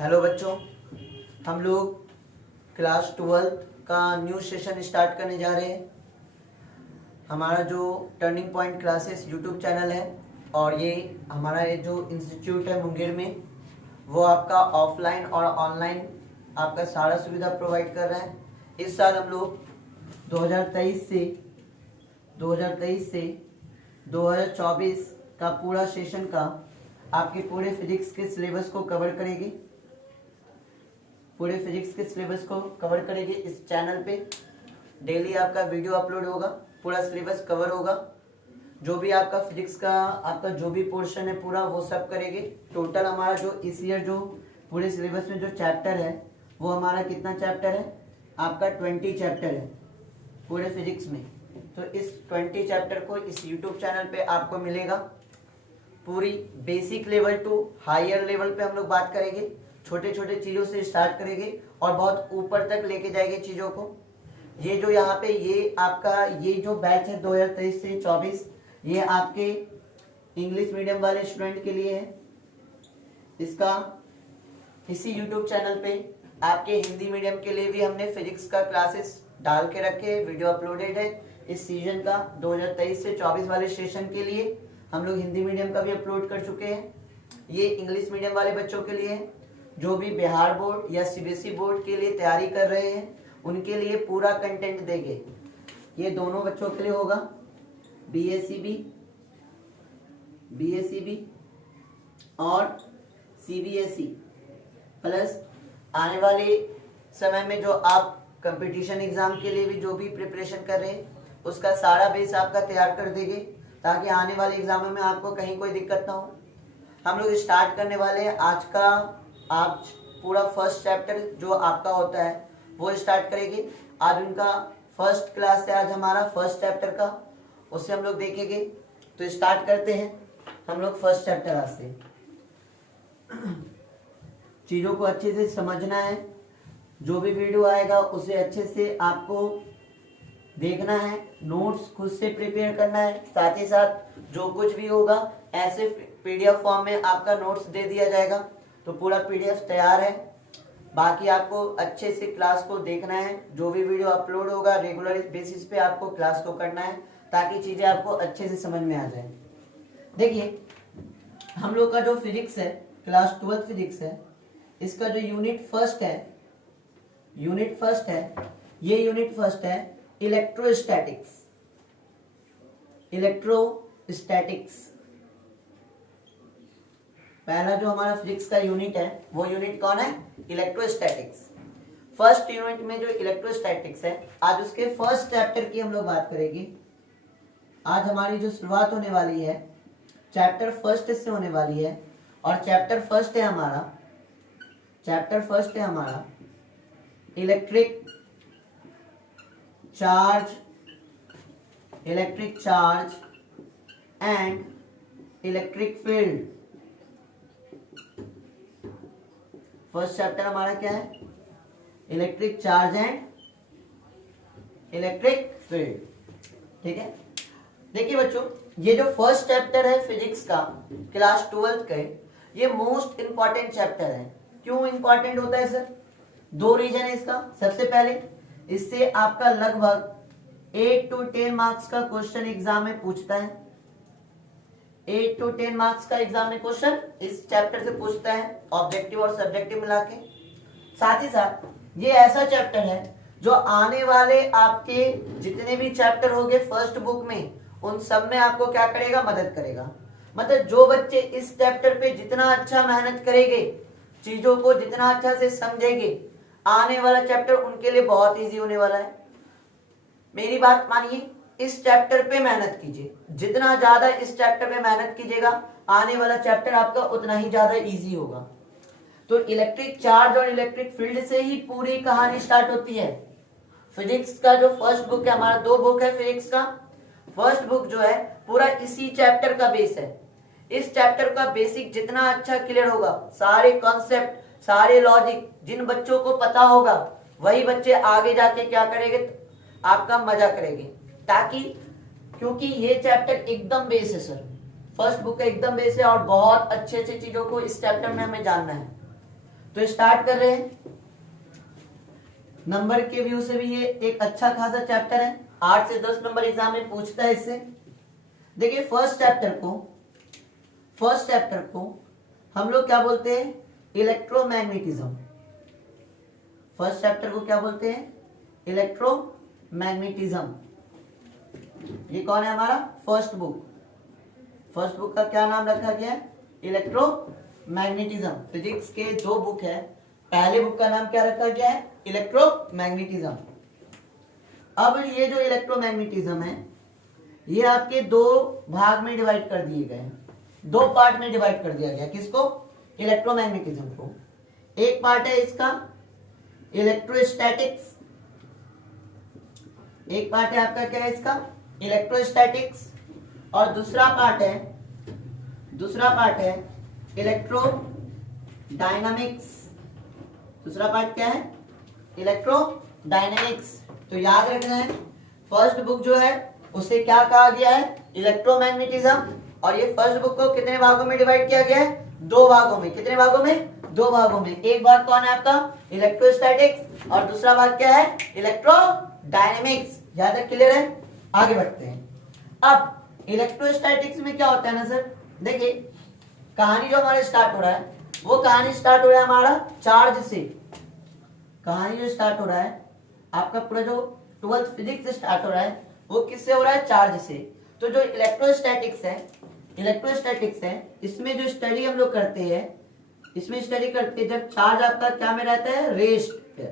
Hello बच्चों, हम लोग क्लास 12 का न्यू सेशन स्टार्ट करने जा रहे हैं। हमारा जो turning point classes YouTube channel है और ये हमारा ये जो इंस्टीट्यूट है मुंगेर में, वो आपका ऑफलाइन और ऑनलाइन आपका सारा सुविधा प्रोवाइड कर रहा है। इस साल हम लोग 2023 से 2024 का पूरा सेशन का आपके पूरे फिजिक्स के सिलेबस को कवर करेंगे। इस चैनल पे डेली आपका वीडियो अपलोड होगा, पूरा सिलेबस कवर होगा। जो भी आपका फिजिक्स का आपका जो भी पोर्शन है पूरा वो सब करेंगे। टोटल हमारा जो इस ईयर जो पूरे सिलेबस में जो चैप्टर है वो हमारा कितना चैप्टर है, आपका 20 चैप्टर है पूरे फिजिक्स में। तो इस 20 चैप्टर को इस यूट्यूब चैनल पे आपको मिलेगा। पूरी basic level to higher level पे हम लोग बात करेंगे, छोटे छोटे चीज़ों से स्टार्ट करेंगे और बहुत ऊपर तक लेके जाएंगे चीज़ों को। ये जो यहाँ पे ये आपका ये जो बैच है 2023 से 24, ये आपके इंग्लिश मीडियम वाले स्टूडेंट के लिए है। इसका इसी यूट्यूब चैनल पे आपके हिंदी मीडियम के लिए भी हमने फिजिक्स का क्लासेस डाल के रखे, वीडियो अपलोडेड है। इस सीजन का 2023 से 24 वाले सेशन के लिए हम लोग हिंदी मीडियम का भी अपलोड कर चुके हैं। ये इंग्लिश मीडियम वाले बच्चों के लिए, जो भी बिहार बोर्ड या सीबीएसई बोर्ड के लिए तैयारी कर रहे हैं उनके लिए पूरा कंटेंट देंगे। ये दोनों बच्चों के लिए होगा, बीएसईबी और सीबीएसई प्लस आने वाले समय में जो आप कंपटीशन एग्जाम के लिए भी जो भी प्रिपरेशन कर रहे हैं उसका सारा बेस आपका तैयार कर देंगे, ताकि आने वाले एग्जामों में आपको कहीं कोई दिक्कत ना हो। हम लोग स्टार्ट करने वाले हैं आज पूरा फर्स्ट चैप्टर जो आपका होता है वो स्टार्ट करेंगे। आज उनका फर्स्ट क्लास है, आज हमारा फर्स्ट चैप्टर का, उससे हम लोग देखेंगे। तो स्टार्ट करते हैं हम लोग फर्स्ट चैप्टर। आज से चीज़ों को अच्छे से समझना है, जो भी वीडियो आएगा उसे अच्छे से आपको देखना है, नोट्स खुद से प्रिपेयर करना है। साथ ही साथ जो कुछ भी होगा ऐसे पीडीएफ फॉर्म में आपका नोट्स दे दिया जाएगा, तो पूरा पीडीएफ तैयार है। बाकी आपको अच्छे से क्लास को देखना है, जो भी वीडियो अपलोड होगा रेगुलर बेसिस पे आपको क्लास को करना है, ताकि चीज़ें आपको अच्छे से समझ में आ जाए। देखिए, हम लोग का जो फिजिक्स है, क्लास 12 फिजिक्स है, इसका जो यूनिट फर्स्ट है ये यूनिट फर्स्ट है इलेक्ट्रोस्टैटिक्स। पहला जो हमारा फिजिक्स का यूनिट है वो यूनिट कौन है, इलेक्ट्रोस्टैटिक्स। फर्स्ट यूनिट में जो इलेक्ट्रोस्टैटिक्स है, आज उसके फर्स्ट चैप्टर की हम लोग बात करेंगे। आज हमारी जो शुरुआत होने वाली है चैप्टर फर्स्ट से होने वाली है, और चैप्टर फर्स्ट है हमारा electric charge and electric field. First chapter हमारा क्या है, electric charge and electric field. ठीक है, देखिए बच्चों, ये जो फर्स्ट चैप्टर है फिजिक्स का क्लास 12 का, ये मोस्ट इंपॉर्टेंट चैप्टर है। क्यों इंपॉर्टेंट होता है सर? दो रीजन है इसका। सबसे पहले, इससे आपका लगभग 8 to 10 मार्क्स का क्वेश्चन एग्जाम में पूछता है। 8 to 10 मार्क्स का एग्जाम में क्वेश्चन इस चैप्टर से पूछता है, ऑब्जेक्टिव और सब्जेक्टिव मिला के। साथ ही साथ ये ऐसा चैप्टर है जो आने वाले आपके जितने भी चैप्टर होंगे फर्स्ट बुक में, उन सब में आपको क्या करेगा, मदद करेगा। मतलब जो बच्चे इस चैप्टर पे जितना अच्छा मेहनत करेंगे, चीजों को जितना अच्छा से समझेंगे, आने वाला चैप्टर उनके लिए बहुत इजी होने वाला है। मेरी बात मानिए, इस चैप्टर पे मेहनत कीजिए। जितना ज्यादा इस चैप्टर पे मेहनत कीजिएगा, आने वाला चैप्टर आपका उतना ही ज्यादा इजी होगा। तो इलेक्ट्रिक चार्ज और इलेक्ट्रिक फील्ड से ही पूरी कहानी स्टार्ट होती है। फिजिक्स का जो फर्स्ट बुक है, हमारा 2 बुक है फिजिक्स का, फर्स्ट बुक जो है पूरा इसी चैप्टर का बेस है। इस चैप्टर का बेसिक जितना अच्छा क्लियर होगा, सारे कॉन्सेप्ट, सारे लॉजिक जिन बच्चों को पता होगा, वही बच्चे आगे जाके क्या करेंगे, आपका मजा करेंगे। ताकि क्योंकि ये चैप्टर एकदम बेस है सर, फर्स्ट बुक का एकदम बेस है और बहुत अच्छे अच्छे चीजों को इस चैप्टर में हमें जानना है। तो स्टार्ट कर रहे हैं। नंबर के व्यू से भी ये एक अच्छा खासा चैप्टर है, 8 से 10 नंबर एग्जाम में पूछता है इससे। देखिए फर्स्ट चैप्टर को हम लोग क्या बोलते हैं, इलेक्ट्रोमैग्नेटिज्म। फर्स्ट चैप्टर को क्या बोलते हैं, इलेक्ट्रोमैग्नेटिज्म। ये कौन है हमारा फर्स्ट बुक का क्या नाम रखा गया है, इलेक्ट्रोमैग्नेटिज्म। फिजिक्स के 2 बुक है, पहले बुक का नाम क्या रखा गया है, इलेक्ट्रोमैग्नेटिज्म। अब ये जो इलेक्ट्रोमैग्नेटिज्म है ये आपके 2 भाग में डिवाइड कर दिए गए हैं, 2 पार्ट में डिवाइड कर दिया गया। किसको, इलेक्ट्रोमैग्नेटिज्म को। एक पार्ट है इसका इलेक्ट्रोस्टैटिक्स, एक पार्ट है आपका क्या है इसका, इलेक्ट्रोस्टैटिक्स, और दूसरा पार्ट है इलेक्ट्रोडायनामिक्स। दूसरा पार्ट क्या है, इलेक्ट्रोडायनामिक्स। तो याद रखना है फर्स्ट बुक जो है उसे क्या कहा गया है, इलेक्ट्रोमैग्नेटिज्म। और ये फर्स्ट बुक को कितने भागों में डिवाइड किया गया है, 2 भागों में। कितने भागों में, 2 भागों में। एक भाग कौन है आपका, इलेक्ट्रोस्टैटिक्स, और दूसरा भाग क्या है, इलेक्ट्रोडायनामिक्स। यहां तक क्लियर है, आगे बढ़ते हैं। अब इलेक्ट्रोस्टैटिक्स में क्या होता है ना सर, देखिए कहानी जो हमारा स्टार्ट हो रहा है वो कहानी स्टार्ट हो रहा है हमारा चार्ज से। कहानी जो स्टार्ट हो रहा है आपका पूरा जो 12th फिजिक्स स्टार्ट हो रहा है वो किससे हो रहा है, चार्ज से। तो जो इलेक्ट्रोस्टैटिक्स है इसमें जो स्टडी हम लोग करते हैं, इसमें स्टडी करते हैं जब चार्ज आपका क्या में रहता है, रेस्ट पे।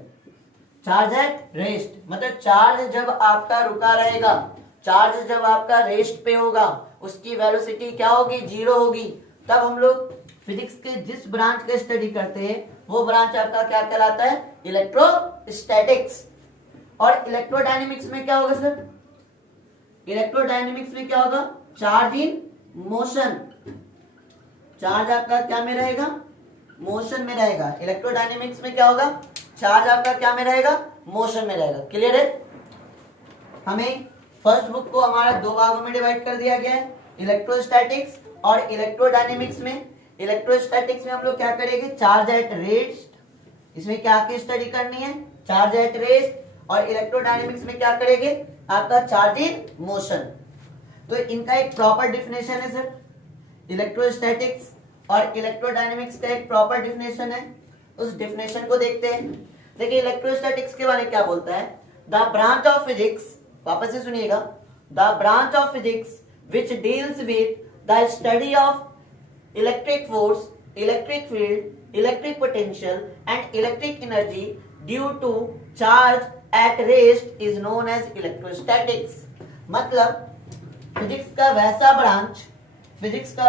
चार्ज एट रेस्ट मतलब चार्ज जब आपका रुका रहेगा, चार्ज जब आपका रेस्ट पे होगा, उसकी वेलोसिटी क्या होगी, 0 होगी। तब हम लोग फिजिक्स के जिस ब्रांच का स्टडी करते हैं वो ब्रांच आपका क्या कहलाता है, इलेक्ट्रोस्टैटिक्स। और इलेक्ट्रोडायनेमिक्स में क्या होगा सर, इलेक्ट्रोडायनेमिक्स में क्या होगा, चार्ज इन मोशन। चार्ज आपका क्या में रहेगा, मोशन में रहेगा। इलेक्ट्रोडायनेमिक्स में क्या होगा, चार्ज आपका क्या में रहेगा, मोशन में रहेगा। क्लियर है। हमें फर्स्ट बुक को हमारा 2 भागों में डिवाइड कर दिया गया है, इलेक्ट्रोस्टैटिक्स और इलेक्ट्रोडायनेमिक्स में। इलेक्ट्रोस्टैटिक्स में हम लोग क्या करेंगे, चार्ज एट रेस्ट, इसमें क्या की स्टडी करनी है, चार्ज एट रेस्ट। और इलेक्ट्रोडायनेमिक्स में क्या करेंगे, आपका चार्ज इन मोशन। तो इनका एक प्रॉपर डिफिनेशन है सर, इलेक्ट्रोस्टैटिक्स और इलेक्ट्रोडायनेमिक्स का एक प्रॉपर डिफिनेशन है, उस डिफिनेशन को देखते हैं। देखिए इलेक्ट्रोस्टैटिक्स के बारे में क्या बोलता है, द ब्रांच ऑफ फिजिक्स, वापस से सुनिएगा, the branch of physics which deals with the study of electric force, electric field, electric potential and electric energy due to charge at rest is known as electrostatics. मतलब physics का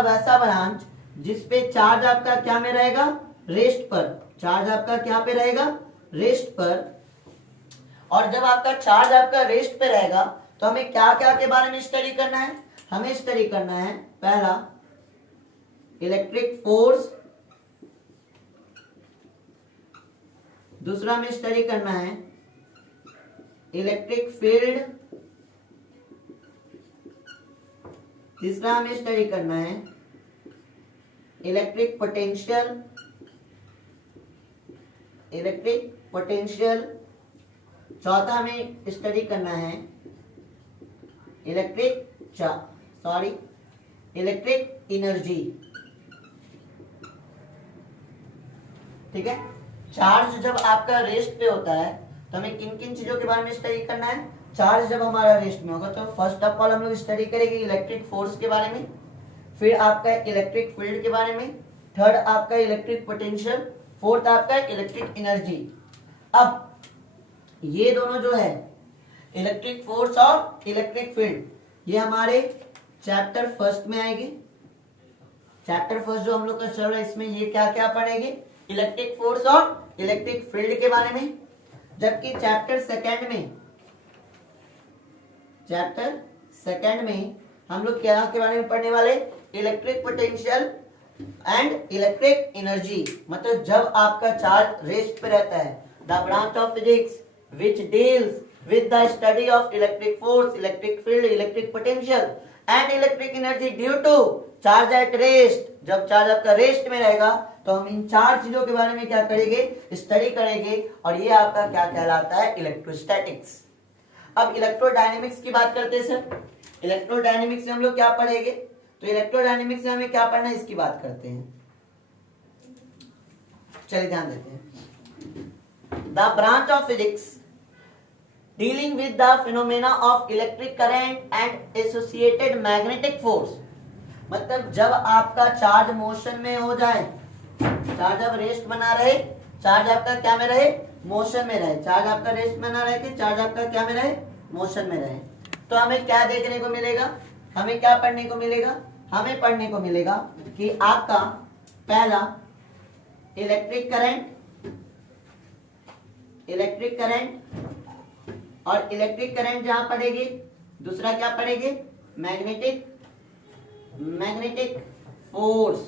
वैसा branch जिसपे charge आपका क्या में रहेगा, rest पर। Charge आपका क्या पे रहेगा, रेस्ट पर। और जब आपका चार्ज आपका रेस्ट पे रहेगा तो हमें क्या क्या के बारे में स्टडी करना है, हमें स्टडी करना है पहला इलेक्ट्रिक फोर्स, दूसरा में स्टडी करना है इलेक्ट्रिक फील्ड, तीसरा हमें स्टडी करना है इलेक्ट्रिक पोटेंशियल, चौथा हमें स्टडी करना है इलेक्ट्रिक एनर्जी। ठीक है। चार्ज जब आपका रेस्ट पे होता है तो हमें किन किन चीजों के बारे में स्टडी करना है, चार्ज जब हमारा रेस्ट में होगा तो फर्स्ट ऑफ ऑल हम लोग स्टडी करेंगे इलेक्ट्रिक फोर्स के बारे में, फिर आपका इलेक्ट्रिक फील्ड के बारे में, थर्ड आपका इलेक्ट्रिक पोटेंशियल, फोर्थ आपका इलेक्ट्रिक एनर्जी। अब ये दोनों जो है इलेक्ट्रिक फोर्स और इलेक्ट्रिक फील्ड, ये हमारे चैप्टर फर्स्ट में आएंगे। चैप्टर फर्स्ट जो हम लोग का चल रहा है इसमें ये क्या क्या पढ़ेंगे, इलेक्ट्रिक फोर्स और इलेक्ट्रिक फील्ड के बारे में। जबकि चैप्टर सेकंड में हम लोग क्या के बारे में पढ़ने वाले, electric potential and electric energy. मतलब जब आपका चार्ज रेस्ट पे रहता है, the branch of physics which deals with the study of electric force, electric field, electric potential and electric energy due to charge at rest. जब charge आपका rest में रहेगा तो हम इन चार चीजों के बारे में क्या करेंगे, स्टडी करेंगे, और ये आपका क्या कहलाता है, इलेक्ट्रोस्टैटिक्स। अब इलेक्ट्रोडायनेमिक्स की बात करते हैं सर। इलेक्ट्रोडायनेमिक्स में हम लोग क्या पढ़ेंगे, तो इलेक्ट्रोडायनेमिक्स में हमें क्या पढ़ना है इसकी बात करते हैं। चलिए ध्यान देते हैं। The branch of physics dealing with the phenomena of electric current and associated magnetic force. मतलब जब आपका चार्ज मोशन में हो जाए, चार्ज अब रेस्ट बना रहे, चार्ज आपका क्या में रहे, मोशन में रहे, चार्ज आपका रेस्ट बना रहे कि चार्ज आपका क्या में रहे, मोशन में रहे, तो हमें क्या देखने को मिलेगा, हमें क्या पढ़ने को मिलेगा, हमें पढ़ने को मिलेगा कि आपका पहला इलेक्ट्रिक करंट और इलेक्ट्रिक करंट जहां पड़ेगी, दूसरा क्या पड़ेगी, मैग्नेटिक फोर्स,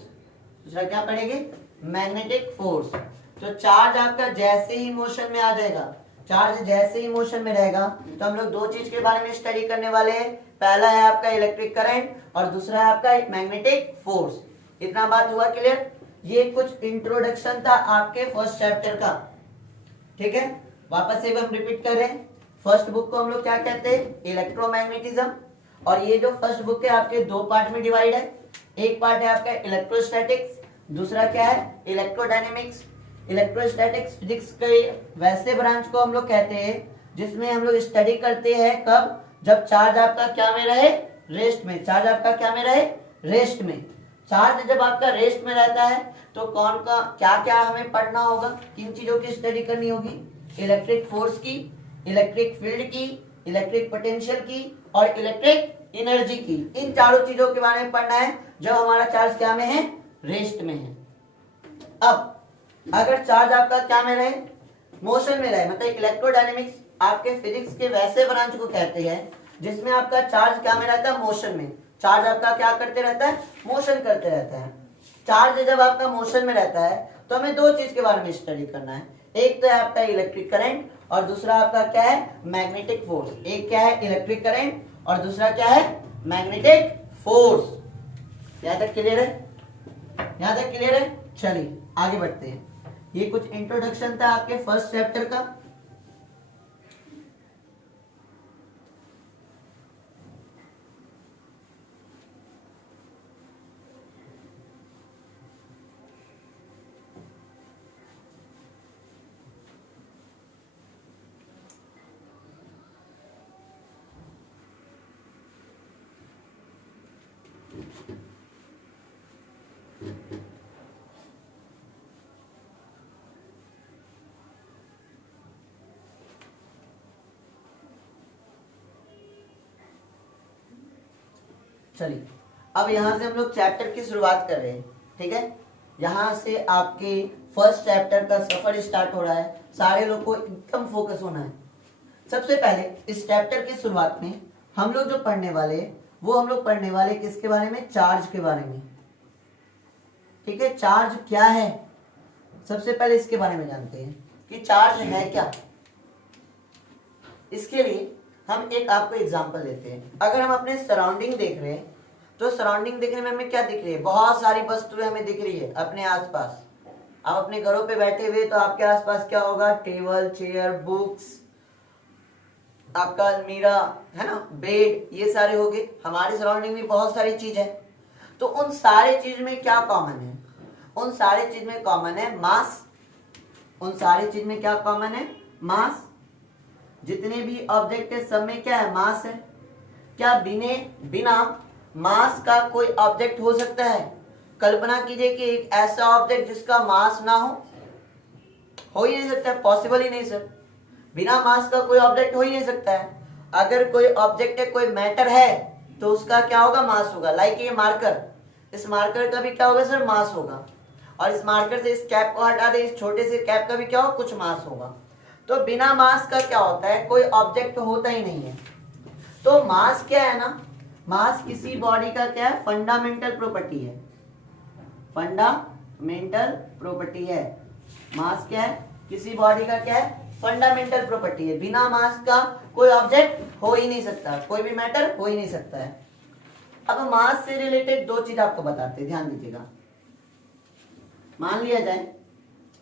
दूसरा क्या पड़ेगी, मैग्नेटिक फोर्स। तो चार्ज आपका जैसे ही मोशन में आ जाएगा, चार्ज जैसे ही मोशन में रहेगा, तो हम लोग दो चीज के बारे में स्टडी करने वाले हैं। पहला है आपका इलेक्ट्रिक करंट और दूसरा है आपका मैग्नेटिक फोर्स। इतना बात हुआ क्लियर। ये कुछ इंट्रोडक्शन था आपके फर्स्ट चैप्टर का, ठीक है। वापस से हम रिपीट कर रहे हैं। फर्स्ट बुक को हम लोग क्या कहते हैं, इलेक्ट्रोमैग्नेटिज्म, और ये जो फर्स्ट बुक है आपके दो पार्ट में डिवाइड है। एक पार्ट है आपका इलेक्ट्रोस्टैटिक्स, दूसरा क्या है, इलेक्ट्रोडायनेमिक्स। इलेक्ट्रोस्टैटिक्स फिजिक्स के वैसे ब्रांच को हम लोग कहते हैं जिसमें हम लोग स्टडी करते हैं कब, जब चार्ज आपका क्या में रहे, रेस्ट में। चार्ज आपका क्या में रहे, रेस्ट में। चार्ज जब आपका रेस्ट में रहता है तो कौन का क्या क्या हमें पढ़ना होगा, किन चीजों की स्टडी करनी होगी, इलेक्ट्रिक फोर्स की, इलेक्ट्रिक फील्ड की, इलेक्ट्रिक पोटेंशियल की और इलेक्ट्रिक एनर्जी की। इन चारों चीजों के बारे में पढ़ना है जब हमारा चार्ज क्या में है, रेस्ट में है। अब अगर चार्ज आपका क्या में रहे, मोशन में रहे, मतलब इलेक्ट्रोडायनेमिक्स आपके फिजिक्स के वैसे ब्रांच को कहते हैं जिसमें आपका चार्ज क्या में रहता है, मोशन में। चार्ज आपका क्या करते रहता है, मोशन करते रहता है। चार्ज जब आपका मोशन में रहता है तो हमें दो चीज के बारे में स्टडी करना है। एक तो है आपका इलेक्ट्रिक करंट और दूसरा आपका क्या है, मैग्नेटिक फोर्स। एक क्या है इलेक्ट्रिक करंट और दूसरा क्या है, मैग्नेटिक फोर्स। यहां तक क्लियर है, यहां तक क्लियर है। चलिए आगे बढ़ते हैं। ये कुछ इंट्रोडक्शन था आपके फर्स्ट चैप्टर का। चलिए अब यहां से हम लोग चैप्टर की शुरुआत कर रहे हैं, ठीक है। यहां से आपके फर्स्ट चैप्टर का सफर स्टार्ट हो रहा है। सारे लोग को एकदम फोकस होना है। सबसे पहले इस चैप्टर की शुरुआत में हम लोग जो पढ़ने वाले वो हम लोग पढ़ने वाले किसके बारे में, चार्ज के बारे में, ठीक है। चार्ज क्या है, सबसे पहले इसके बारे में जानते हैं कि चार्ज है क्या। इसके लिए हम एक आपको एग्जांपल लेते हैं। अगर हम अपने सराउंडिंग देख रहे हैं तो सराउंडिंग देखने में हमें क्या दिख रही है, बहुत सारी वस्तुएं हमें दिख रही है अपने आसपास। आप अपने घरों पे बैठे हुए तो आपके आसपास क्या होगा, टेबल, चेयर, बुक्स, आपका अलमीरा है ना, बेड, ये सारे हो गए। हमारे सराउंडिंग में बहुत सारी चीज है। तो उन सारे चीज में क्या कॉमन है, उन सारे चीज में कॉमन है मास। उन सारी चीज में क्या कॉमन है, मास। जितने भी ऑब्जेक्ट है सब में क्या है, मास है। क्या बिना मास का कोई ऑब्जेक्ट हो सकता है? कल्पना कीजिए कि एक ऐसा ऑब्जेक्ट जिसका मास ना हो ही नहीं सकता, पॉसिबल ही नहीं सर। बिना मास का कोई ऑब्जेक्ट हो ही नहीं सकता है। अगर कोई ऑब्जेक्ट है, कोई मैटर है, तो उसका क्या होगा, मास होगा। लाइक ये मार्कर, इस मार्कर का भी क्या होगा सर, मास होगा। और इस मार्कर से इस कैप को हटा दे, इस छोटे से कैप का भी क्या होगा, कुछ मास होगा। तो बिना मास का क्या होता है, कोई ऑब्जेक्ट होता ही नहीं है। तो मास क्या है ना, मास किसी बॉडी का क्या है, फंडामेंटल प्रॉपर्टी है। फंडामेंटल प्रॉपर्टी है मास। क्या है, किसी बॉडी का क्या है, फंडामेंटल प्रॉपर्टी है। बिना मास का कोई ऑब्जेक्ट हो ही नहीं सकता, कोई भी मैटर हो ही नहीं सकता है। अब मास से रिलेटेड दो चीज आपको बताते हैं, ध्यान दीजिएगा। मान लिया जाए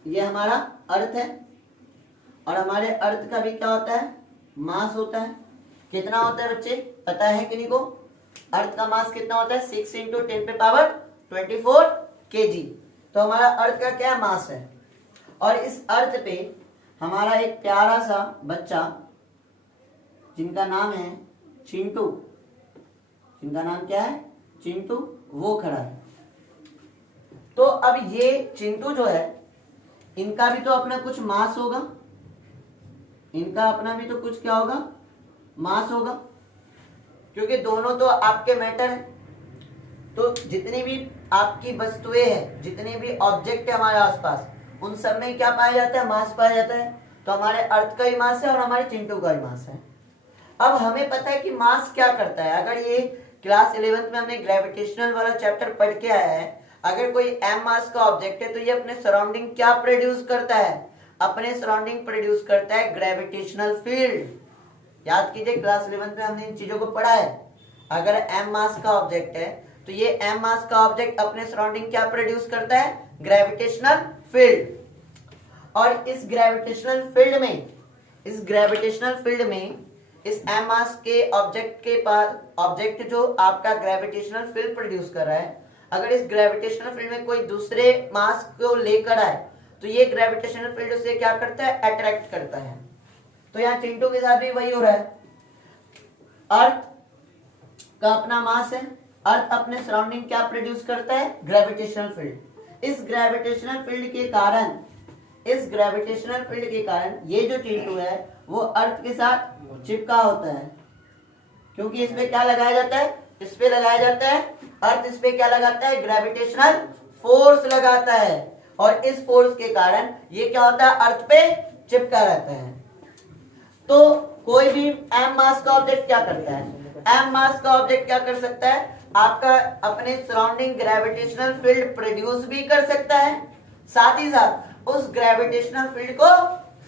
ये हमारा अर्थ है और हमारे अर्थ का भी क्या होता है, मास होता है। कितना होता है बच्चे, पता है किन्हीं को? अर्थ का मास कितना होता है? 6 × 10⁻24 kg। तो हमारा अर्थ का क्या मास है। और इस अर्थ पे हमारा एक प्यारा सा बच्चा जिनका नाम है चिंटू, जिनका नाम क्या है? चिंटू, वो खड़ा है। तो अब ये चिंटू जो है, इनका भी तो अपना कुछ मास होगा, इनका अपना भी तो कुछ क्या होगा, मास होगा, क्योंकि दोनों तो आपके मैटर है। तो जितनी भी आपकी वस्तुएं हैं, जितने भी ऑब्जेक्ट है हमारे आसपास, उन सब में क्या पाया जाता है? मास पाया जाता है। तो हमारे अर्थ का ही मास है और हमारे चिंटू का ही मास है। अब हमें पता है कि मास क्या करता है। अगर ये क्लास 11th में हमने ग्रेविटेशनल वाला चैप्टर पढ़ के आया है, अगर कोई m मास का ऑब्जेक्ट है तो ये अपने सराउंडिंग क्या प्रोड्यूस करता है? अपने सराउंडिंग प्रोड्यूस करता है ग्रेविटेशनल फील्ड। याद कीजिए, क्लास 11th में हमने इन चीजों को पढ़ा है। अगर m मास का ऑब्जेक्ट है तो ये m मास का ऑब्जेक्ट अपने सराउंडिंग क्या प्रोड्यूस करता है? Gravitational field. और इस ग्रेविटेशनल फील्ड में इस m मास के ऑब्जेक्ट के पास, ऑब्जेक्ट जो आपका ग्रेविटेशनल फील्ड प्रोड्यूस कर रहा है, अगर इस ग्रेविटेशनल फील्ड में कोई दूसरे मास को लेकर आए तो ये ग्रेविटेशनल फील्ड उसे क्या करता है? अट्रैक्ट करता है। तो यहाँ चिंटू के साथ भी वही हो रहा है। अर्थ का अपना मास है, अर्थ अपने सराउंडिंग क्या प्रोड्यूस करता है? Gravitational field. इस ग्रेविटेशनल फील्ड के कारण ये जो चिंटू है वो अर्थ के साथ चिपका होता है, क्योंकि इस पे क्या लगाया जाता है? इस पे लगाया जाता है, अर्थ इस पे क्या लगाता है? ग्रेविटेशनल फोर्स लगाता है। और इस फोर्स के कारण ये क्या होता है? अर्थ पे चिपका रहता है। तो कोई भी m मास का ऑब्जेक्ट क्या करता है? m मास का ऑब्जेक्ट क्या कर सकता है? आपका अपने सराउंडिंग ग्रेविटेशनल फील्ड प्रोड्यूस भी कर सकता है, साथ ही साथ उस ग्रेविटेशनल फील्ड को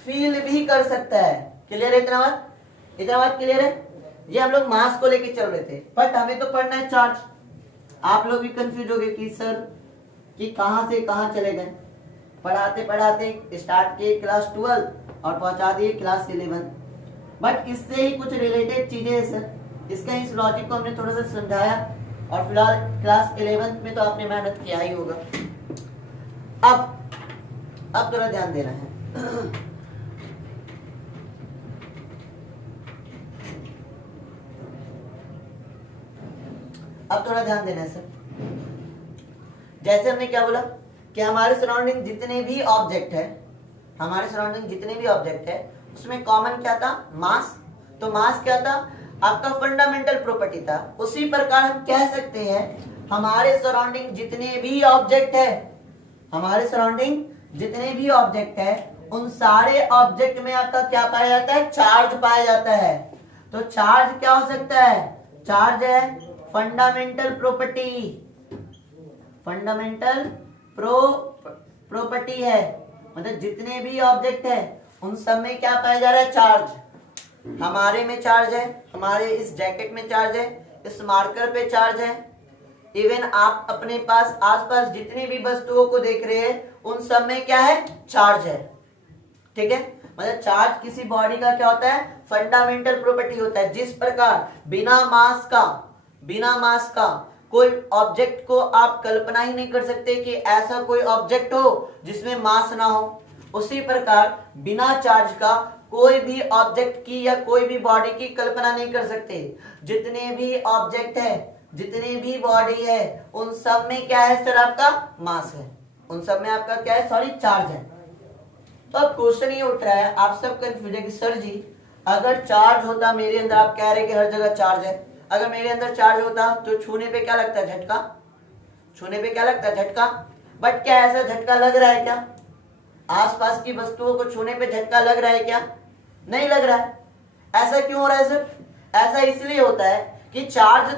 फील भी कर सकता है। क्लियर है? इतना बात क्लियर है? ये हम लोग मास को लेके चल रहे थे, बट हमें तो पढ़ना है चार्ज। आप लोग भी कंफ्यूज हो गए कि सर कि कहां से कहां चले गए। पढ़ाते पढ़ाते स्टार्ट किए क्लास 12 और पहुंचा दिए क्लास 11, बट इससे ही कुछ रिलेटेड चीजें हैं सर। इसका इस लॉजिक को हमने थोड़ा सा समझाया और फिलहाल क्लास 11th में तो आपने मेहनत किया ही होगा। अब थोड़ा ध्यान देना है। अब थोड़ा ध्यान देना है सर। जैसे हमने क्या बोला कि हमारे सराउंडिंग जितने भी ऑब्जेक्ट है उसमें कॉमन क्या था? मास। तो मास क्या था? आपका फंडामेंटल प्रॉपर्टी था। उसी प्रकार हम कह सकते हैं हमारे सराउंडिंग जितने भी ऑब्जेक्ट है उन सारे ऑब्जेक्ट में आपका क्या पाया जाता है? चार्ज पाया जाता है। तो चार्ज क्या हो सकता है? चार्ज है फंडामेंटल प्रॉपर्टी है, मतलब जितने भी ऑब्जेक्ट है उन सब में क्या पाया जा रहा है? चार्ज। हमारे में चार्ज है, हमारे इस जैकेट में चार्ज है, इस मार्कर पे चार्ज है, इवन आप अपने पास आसपास जितनी भी वस्तुओं को देख रहे हैं उन सब में क्या है? चार्ज है। ठीक है, मतलब चार्ज किसी बॉडी का क्या होता है? फंडामेंटल प्रॉपर्टी होता है। जिस प्रकार बिना मास का कोई ऑब्जेक्ट को आप कल्पना ही नहीं कर सकते कि ऐसा कोई ऑब्जेक्ट हो जिसमें मास ना हो, उसी प्रकार बिना चार्ज का कोई भी ऑब्जेक्ट की या कोई भी बॉडी की कल्पना नहीं कर सकते। जितने भी ऑब्जेक्ट है, जितनी भी बॉडी है, उन सब में क्या है सर? आपका मास है। उन सब में आपका क्या है? सॉरी, चार्ज है। तो अब क्वेश्चन ये उठ रहा है, आप सब कंफ्यूज है कि सर जी अगर चार्ज होता मेरे अंदर, आप कह रहे कि हर जगह चार्ज है, अगर मेरे अंदर चार्ज होता तो छूने पे क्या लगता है? झटका। छूने पे क्या लगता है? झटका। बट क्या ऐसा झटका लग रहा है क्या? आसपास की वस्तुओं को छूने पे झटका लग रहा है क्या? नहीं लग रहा है। ऐसा क्यों हो रहा है सर? ऐसा इसलिए होता है कि चार्ज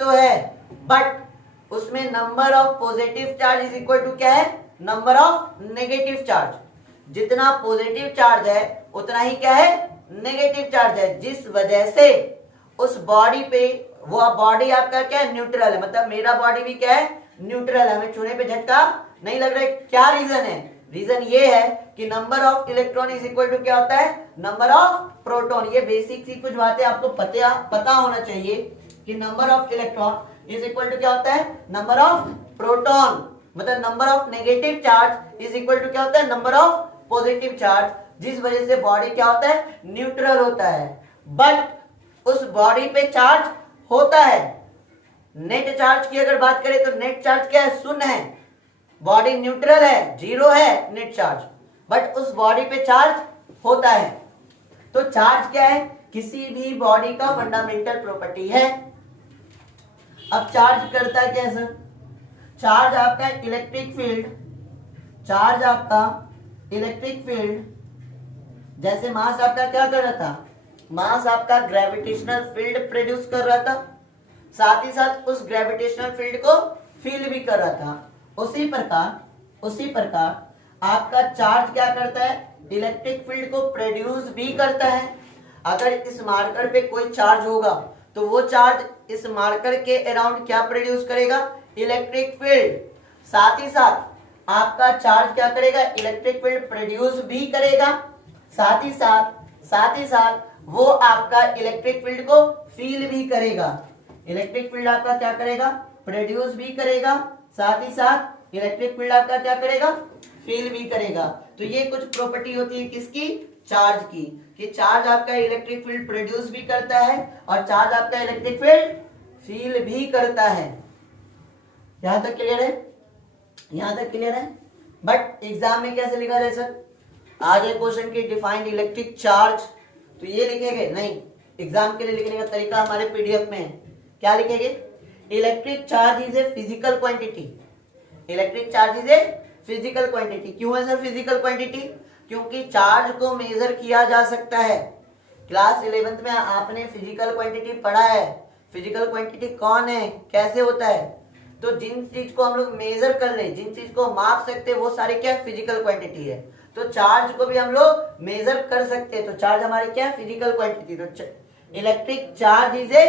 तो है बट उसमें number of positive charge is equal to क्या है? Number of negative charge. जितना पॉजिटिव चार्ज है उतना ही क्या है? नेगेटिव चार्ज है, जिस वजह से उस बॉडी पे वो बॉडी आपका क्या है, न्यूट्रल है, मतलब मेरा बॉडी भी क्या है, न्यूट्रल है, हमें छूने पे झटका नहीं लग रहा है। क्या रीजन है, रीजन ये है कि number of electron is equal to क्या होता है, नंबर ऑफ प्रोटॉन। ये बेसिक सी कुछ बातें आपको पता होना चाहिए कि number of electron is equal to क्या होता है, नंबर ऑफ प्रोटॉन, मतलब number of negative charge is equal to क्या होता है, नंबर ऑफ पॉजिटिव चार्ज, जिस वजह से बॉडी क्या होता है, न्यूट्रल होता है। बट उस बॉडी पे चार्ज होता है। नेट चार्ज की अगर बात करें तो नेट चार्ज क्या है, शून्य है, बॉडी न्यूट्रल है, जीरो है नेट चार्ज, बट उस बॉडी पे चार्ज होता है। तो चार्ज क्या है, किसी भी बॉडी का फंडामेंटल प्रॉपर्टी है। अब चार्ज करता क्या है सर, चार्ज आपका इलेक्ट्रिक फील्ड, चार्ज आपका इलेक्ट्रिक फील्ड, जैसे मास आपका क्या कर रहा था, मास आपका ग्रेविटेशनल फील्ड प्रोड्यूस कर रहा था, साथ ही साथ उस ग्रेविटेशनल फील्ड को फील भी कर रहा था। उसी प्रकार आपका चार्ज क्या करता है, इलेक्ट्रिक फील्ड को प्रोड्यूस भी करता है। अगर इस मार्कर पे कोई चार्ज होगा तो वो चार्ज इस मार्कर के अराउंड क्या प्रोड्यूस करेगा, इलेक्ट्रिक फील्ड। साथ ही साथ आपका चार्ज क्या करेगा, इलेक्ट्रिक फील्ड प्रोड्यूस भी करेगा, साथ ही साथ वो आपका इलेक्ट्रिक फील्ड को फील भी करेगा। इलेक्ट्रिक फील्ड आपका क्या करेगा, प्रोड्यूस भी करेगा, साथ ही साथ इलेक्ट्रिक फील्ड आपका क्या करेगा, फील भी करेगा। तो ये कुछ प्रॉपर्टी होती है किसकी, चार्ज की, कि चार्ज आपका इलेक्ट्रिक फील्ड प्रोड्यूस भी करता है और चार्ज आपका इलेक्ट्रिक फील्ड फील भी करता है। यहां तक क्लियर है, यहां तक क्लियर है। बट एग्जाम में कैसे लिखा जाए सर, आज एक क्वेश्चन की डिफाइंड इलेक्ट्रिक चार्ज, तो ये लिखेंगे नहीं, एग्जाम के लिए लिखने का तरीका हमारे पीडीएफ में है। क्या लिखेंगे, electric charge is a physical quantity, electric charge is a physical quantity. क्यों है सर फिजिकल क्वांटिटी, क्योंकि चार्ज को मेजर किया जा सकता है। क्लास 11th में आपने फिजिकल क्वांटिटी पढ़ा है, फिजिकल क्वांटिटी कौन है, कैसे होता है, तो जिन चीज को हम लोग मेजर कर ले, जिन चीज को माप सकते हैं वो सारी क्या फिजिकल क्वांटिटी है। तो चार्ज को भी हम लोग मेजर कर सकते हैं, तो चार्ज हमारी क्या फिजिकल क्वांटिटी। तो electric charge is a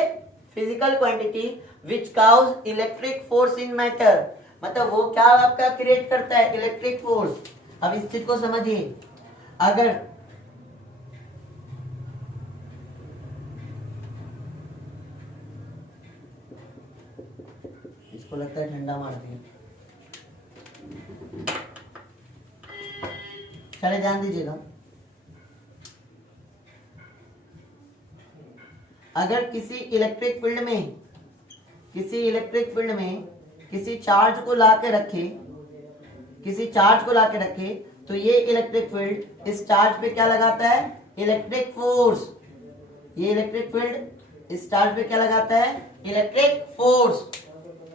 physical quantity which cause electric force in matter, मतलब वो क्या आपका क्रिएट करता है, इलेक्ट्रिक फोर्स। अब इस चीज को समझिए, अगर इसको लगता है ठंडा मार दिया, चले ध्यान दीजिएगा, अगर किसी इलेक्ट्रिक फील्ड में किसी चार्ज को ला के रखे, तो ये इलेक्ट्रिक फील्ड इस चार्ज पे क्या लगाता है, इलेक्ट्रिक फोर्स। ये इलेक्ट्रिक फील्ड इस चार्ज पे क्या लगाता है, इलेक्ट्रिक फोर्स।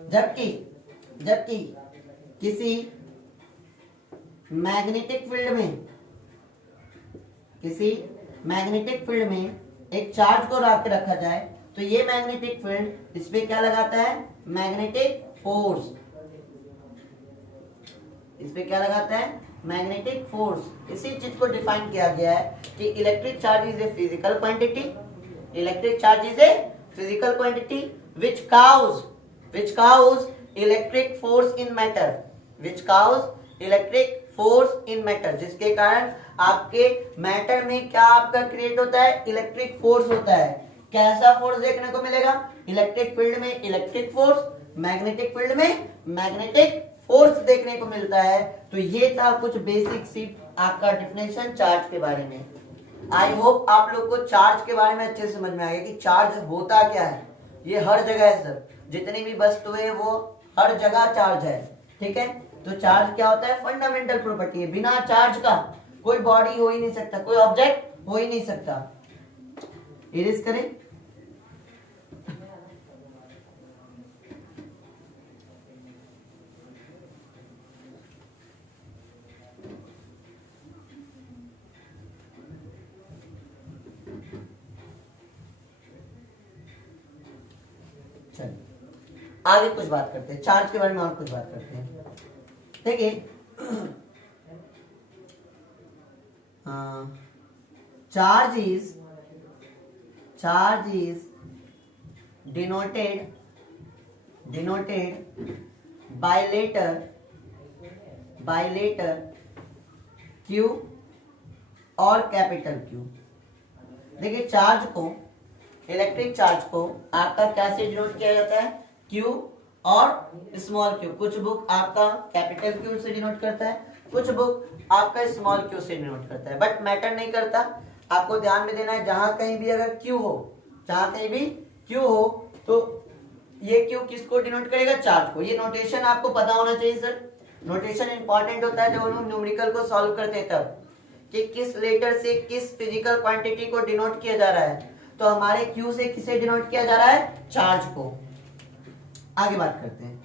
जबकि किसी मैग्नेटिक फील्ड में एक चार्ज को रख के रखा जाए तो ये मैग्नेटिक फील्ड इस पे क्या लगाता है, मैग्नेटिक फोर्स। इस पे क्या लगाता है, मैग्नेटिक फोर्स। इसी चीज को डिफाइन किया गया है कि electric charge is a physical quantity, electric charge is a physical quantity which cause electric force in matter, जिसके कारण आपके मैटर में क्या आपका क्रिएट होता है, इलेक्ट्रिक फोर्स होता है। कैसा फोर्स देखने को मिलेगा, इलेक्ट्रिक फील्ड में इलेक्ट्रिक फोर्स, मैग्नेटिक फील्ड में मैग्नेटिक फोर्स देखने को मिलता है। तो ये था कुछ बेसिक सी आपका डिफिनेशन चार्ज के बारे में। आई होप आप लोग को चार्ज के बारे में अच्छे से समझ में आ गया कि चार्ज होता क्या है। ये हर जगह है सर, जितनी भी वस्तुएं है वो हर जगह चार्ज है, ठीक है। तो चार्ज क्या होता है, फंडामेंटल प्रॉपर्टी है। बिना चार्ज का कोई बॉडी हो ही नहीं सकता, कोई ऑब्जेक्ट हो ही नहीं सकता। इरेज करें, आगे कुछ बात करते हैं चार्ज के बारे में, और कुछ बात करते हैं। देखिए charge is denoted by letter Q और कैपिटल Q। देखिए चार्ज को, इलेक्ट्रिक चार्ज को आपका क्या से डिनोट किया जाता है? Q और स्मॉल q। कुछ बुक आपका कैपिटल Q से डिनोट करता है, कुछ बुक आपका स्मॉल q से डिनोट करता है, बट मैटर नहीं करता। आपको ध्यान में देना है जहां कहीं भी अगर q हो, जहां कहीं भी q हो तो ये q किसको डिनोट करेगा? चार्ज को। ये नोटेशन आपको पता होना चाहिए सर। नोटेशन इंपॉर्टेंट होता है जब हम लोग न्यूमेरिकल को सॉल्व करते हैं तब, कि किस लेटर से किस फिजिकल क्वांटिटी को डिनोट किया जा रहा है। तो हमारे q से किसे डिनोट किया जा रहा है? चार्ज को। आगे बात करते हैं।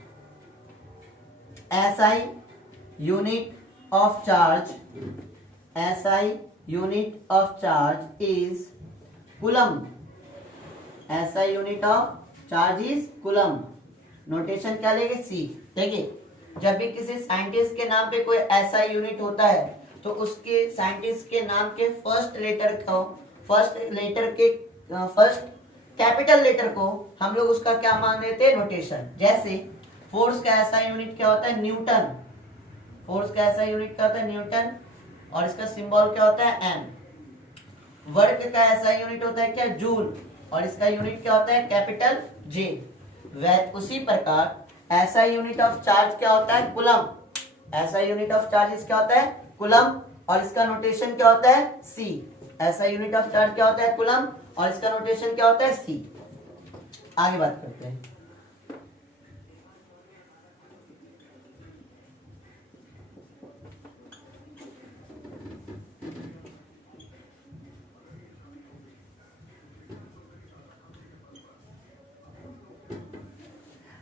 SI unit of charge, SI unit of charge is coulomb. SI unit of charge is coulomb. Notation क्या लेंगे? C। देखिए जब भी किसी साइंटिस्ट के नाम पे कोई SI यूनिट होता है तो उसके साइंटिस्ट के नाम के फर्स्ट कैपिटल लेटर को हम लोग उसका क्या मान लेते हैं? नोटेशन। जैसे फोर्स का SI यूनिट क्या होता है? न्यूटन। फोर्स का SI यूनिट क्या होता है? न्यूटन, और इसका सिंबल क्या होता है? एम। वर्क का SI यूनिट होता है क्या? जूल, और इसका यूनिट क्या होता है? Capital J। उसी प्रकार SI यूनिट ऑफ चार्ज क्या होता है? Coulomb. SI unit of charge क्या होता है? कूलम, और इसका नोटेशन क्या होता है? C। SI unit of charge क्या होता है? कूलम, और इसका नोटेशन क्या होता है? C। आगे बात करते हैं।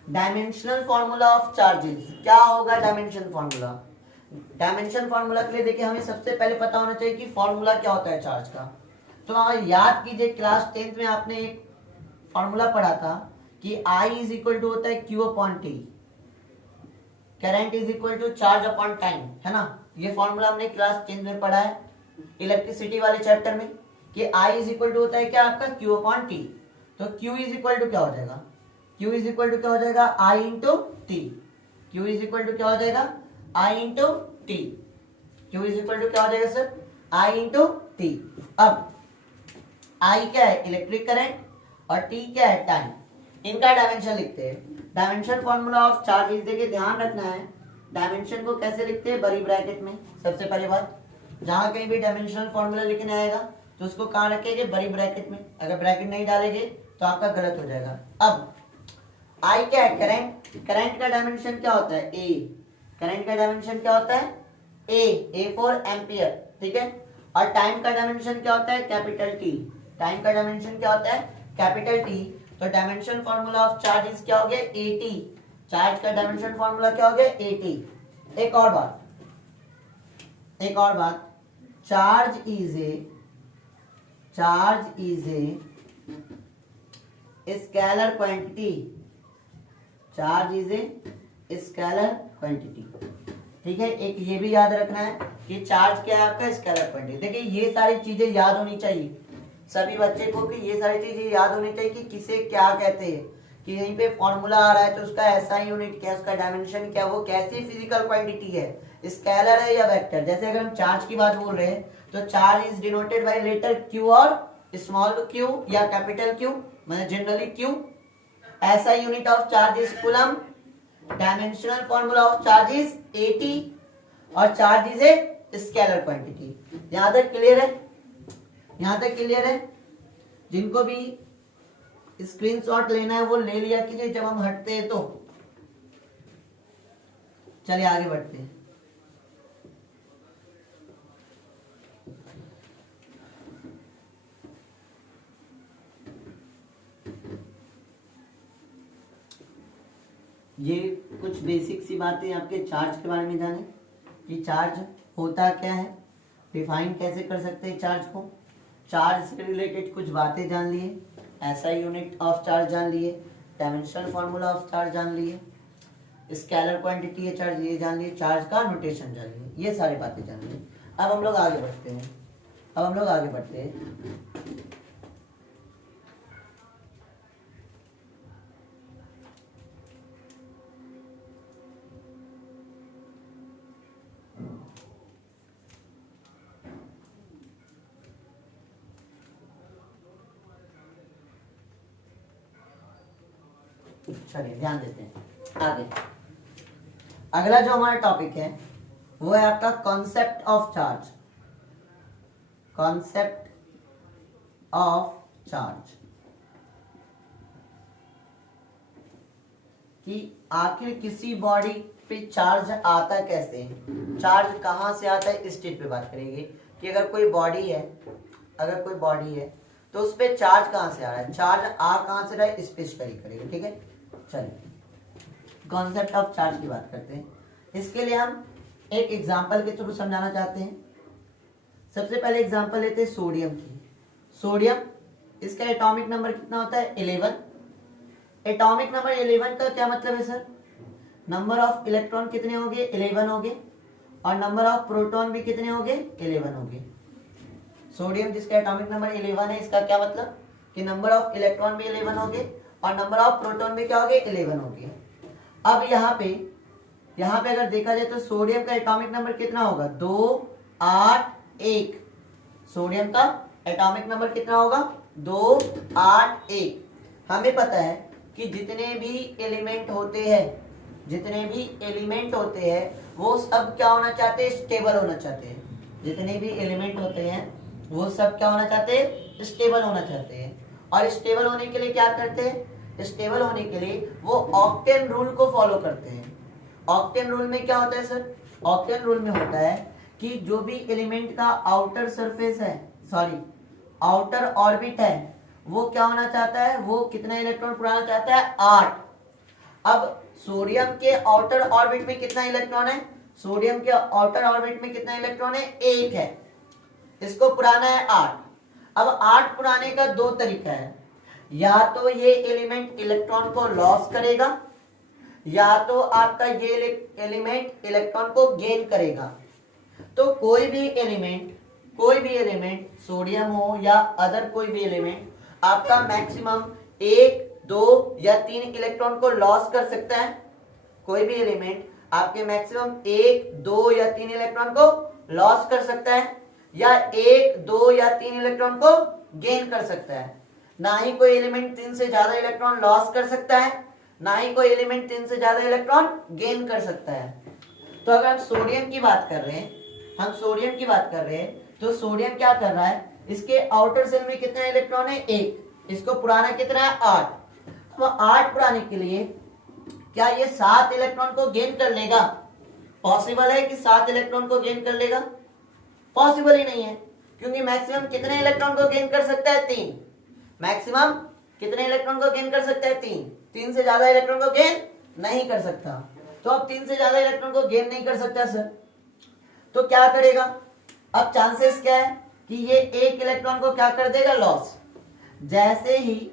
डायमेंशनल फॉर्मूला ऑफ चार्जेस क्या होगा? डायमेंशन फॉर्मूला, डायमेंशन फॉर्मूला के लिए देखिए हमें सबसे पहले पता होना चाहिए कि फॉर्मूला क्या होता है चार्ज का। तो याद कीजिए क्लास 10th में आपने एक फॉर्मूला पढ़ा था कि I इज इक्वल टू होता है Q upon T, current is equal to charge upon time, है ना। ये फॉर्मूला हमने क्लास 10th में पढ़ा है इलेक्ट्रिसिटी वाले चैप्टर में, कि I इज इक्वल टू होता है क्या? आपका Q अपॉन T। तो Q इज इक्वल टू क्या हो जाएगा? Q इज इक्वल टू क्या हो जाएगा? I into T. Q is equal to क्या हो जाएगा? I into T. Q is equal to क्या हो जाएगा सर? I into T. अब I क्या है? इलेक्ट्रिक करंट, और T क्या है? टाइम। इनका डायमेंशन लिखते हैं। डायमेंशन फॉर्मूला ऑफ चार्ज, देखिए ध्यान रखना है डायमेंशन को कैसे लिखते हैं? बड़ी ब्रैकेट में। सबसे पहली बात, जहां कहीं भी डायमेंशनल फॉर्मूला लिखने आएगा तो उसको कहां रखेंगे? बड़ी ब्रैकेट में। अगर ब्रैकेट नहीं डालेंगे तो आपका गलत हो जाएगा। अब I क्या है? करंट। करंट का डायमेंशन क्या होता है? A। करंट का डायमेंशन क्या होता है? A फॉर एम्पियर, ठीक है। और टाइम का डायमेंशन क्या होता है? Capital T। टाइम का डायमेंशन क्या होता है? Capital T। तो dimension formula of charge is क्या हो गया? AT। चार्ज का डायमेंशन फॉर्मूला क्या हो गया? AT। एक और बात, charge is a scalar quantity. Charge is a scalar quantity, ठीक है। एक ये भी याद रखना है कि चार्ज क्या है? आपका स्केलर क्वांटिटी। देखिए ये सारी चीजें याद होनी चाहिए सभी बच्चे को, कि ये सारी चीजें याद होनी चाहिए कि किसे क्या कहते हैं, कि यहीं पे फॉर्मूला आ रहा है तो उसका SI यूनिट क्या, उसका डायमेंशन क्या, वो कैसी फिजिकल क्वांटिटी है, स्केलर है या वेक्टर। जैसे अगर हम चार्ज की बात बोल रहे हैं तो charge is denoted by letter Q और स्मॉल q या कैपिटल Q, मतलब generally Q। SI unit of charge is coulomb. Dimensional formula of charge is AT, और charge is a scalar quantity. यहां तक क्लियर है? यहां तक क्लियर है? जिनको भी स्क्रीनशॉट लेना है वो ले लिया कीजिए जब हम हटते हैं तो। चलिए आगे बढ़ते हैं। ये कुछ बेसिक सी बातें आपके चार्ज के बारे में जाने, कि चार्ज होता क्या है, डिफाइन कैसे कर सकते हैं चार्ज को, चार्ज से रिलेटेड कुछ बातें जान लिए, SI यूनिट ऑफ चार्ज जान लिए, डायमेंशनल फार्मूला ऑफ चार्ज जान लिए, स्केलर क्वांटिटी है चार्ज ये जान लिए, चार्ज का नोटेशन जान लिए, ये सारी बातें जान लिए। अब हम लोग आगे बढ़ते हैं। चलिए ध्यान देते हैं आगे। अगला जो हमारा टॉपिक है वो है आपका concept of charge. Concept of charge कि आखिर किसी बॉडी पे चार्ज आता कैसे, चार्ज कहां से आता है, इस चीज पे बात करेंगे कि अगर कोई बॉडी है तो उस पे चार्ज कहां से आ रहा है, चार्ज आ कहां से रहा है, इस पे स्टडी करेंगे। ठीक है, चलिए कॉन्सेप्ट ऑफ चार्ज की बात करते हैं। इसके लिए हम एक एग्जांपल के थ्रू समझाना चाहते हैं। सबसे पहले एग्जांपल लेते हैं सोडियम की। सोडियम, इसका एटॉमिक नंबर कितना होता है, 11। एटॉमिक नंबर 11 का क्या मतलब है सर, नंबर ऑफ इलेक्ट्रॉन कितने होंगे, 11 होंगे, और नंबर ऑफ प्रोटॉन भी कितने होंगे, 11 होंगे। सोडियम जिसका एटॉमिक नंबर 11 है, इसका क्या मतलब कि नंबर ऑफ इलेक्ट्रॉन भी 11 होंगे और नंबर ऑफ प्रोटॉन भी क्या होंगे, 11 होंगे। अब यहाँ पे अगर देखा जाए तो सोडियम का एटॉमिक नंबर कितना होगा, 2, 8, 1। सोडियम का एटॉमिक नंबर कितना होगा, 2, 8, 1। हमें पता है कि जितने भी एलिमेंट होते हैं वो सब क्या होना चाहते हैं, स्टेबल होना चाहते हैं। जितने भी एलिमेंट होते हैं वो सब क्या होना चाहते हैं, स्टेबल होना चाहते हैं। और स्टेबल होने के लिए क्या करते हैं, स्टेबल होने के लिए वो ऑक्टेन रूल को फॉलो करते हैं। ऑक्टेन रूल में क्या होता है सर, ऑक्टेन रूल में होता है कि जो भी एलिमेंट का आउटर ऑर्बिट है वो क्या होना चाहता है, वो कितना इलेक्ट्रॉन पुराना चाहता है, 8। अब सोडियम के आउटर ऑर्बिट में कितना इलेक्ट्रॉन है, सोडियम के आउटर ऑर्बिट में कितना इलेक्ट्रॉन है, 1 है। इसको पुराना है 8। अब 8 पुराने का 2 तरीका है, या तो ये एलिमेंट इलेक्ट्रॉन को लॉस करेगा या तो आपका ये एलिमेंट इलेक्ट्रॉन को गेन करेगा। तो कोई भी एलिमेंट सोडियम हो या अदर कोई भी एलिमेंट आपका मैक्सिमम 1, 2 या 3 इलेक्ट्रॉन को लॉस कर सकता है। कोई भी एलिमेंट आपके मैक्सिमम 1, 2 या 3 इलेक्ट्रॉन को लॉस कर सकता है, या 1, 2 या 3 इलेक्ट्रॉन को गेन कर सकता है। ना ही कोई एलिमेंट 3 से ज्यादा इलेक्ट्रॉन लॉस कर सकता है, ना ही कोई एलिमेंट 3 से ज्यादा इलेक्ट्रॉन गेन कर सकता है। तो अगर हम सोडियम की बात कर रहे हैं, तो सोडियम क्या कर रहा है, इसके आउटर सेल में कितना इलेक्ट्रॉन है, 1। इसको पुराना कितना है, 8। तो 8 पुराने के लिए क्या ये 7 इलेक्ट्रॉन को गेन कर लेगा, पॉसिबल है कि 7 इलेक्ट्रॉन को गेन कर लेगा, पॉसिबल ही नहीं है, क्योंकि मैक्सिमम कितने इलेक्ट्रॉन को गेन कर सकता है, 3। मैक्सिमम कितने इलेक्ट्रॉन को गेन कर सकता है, 3 से ज्यादा इलेक्ट्रॉन को गेन नहीं कर सकता। तो अब 3 से ज्यादा इलेक्ट्रॉन को गेन नहीं कर सकता सर, तो क्या करेगा, अब चांसेस क्या है कि ये 1 इलेक्ट्रॉन को क्या कर देगा, लॉस। जैसे ही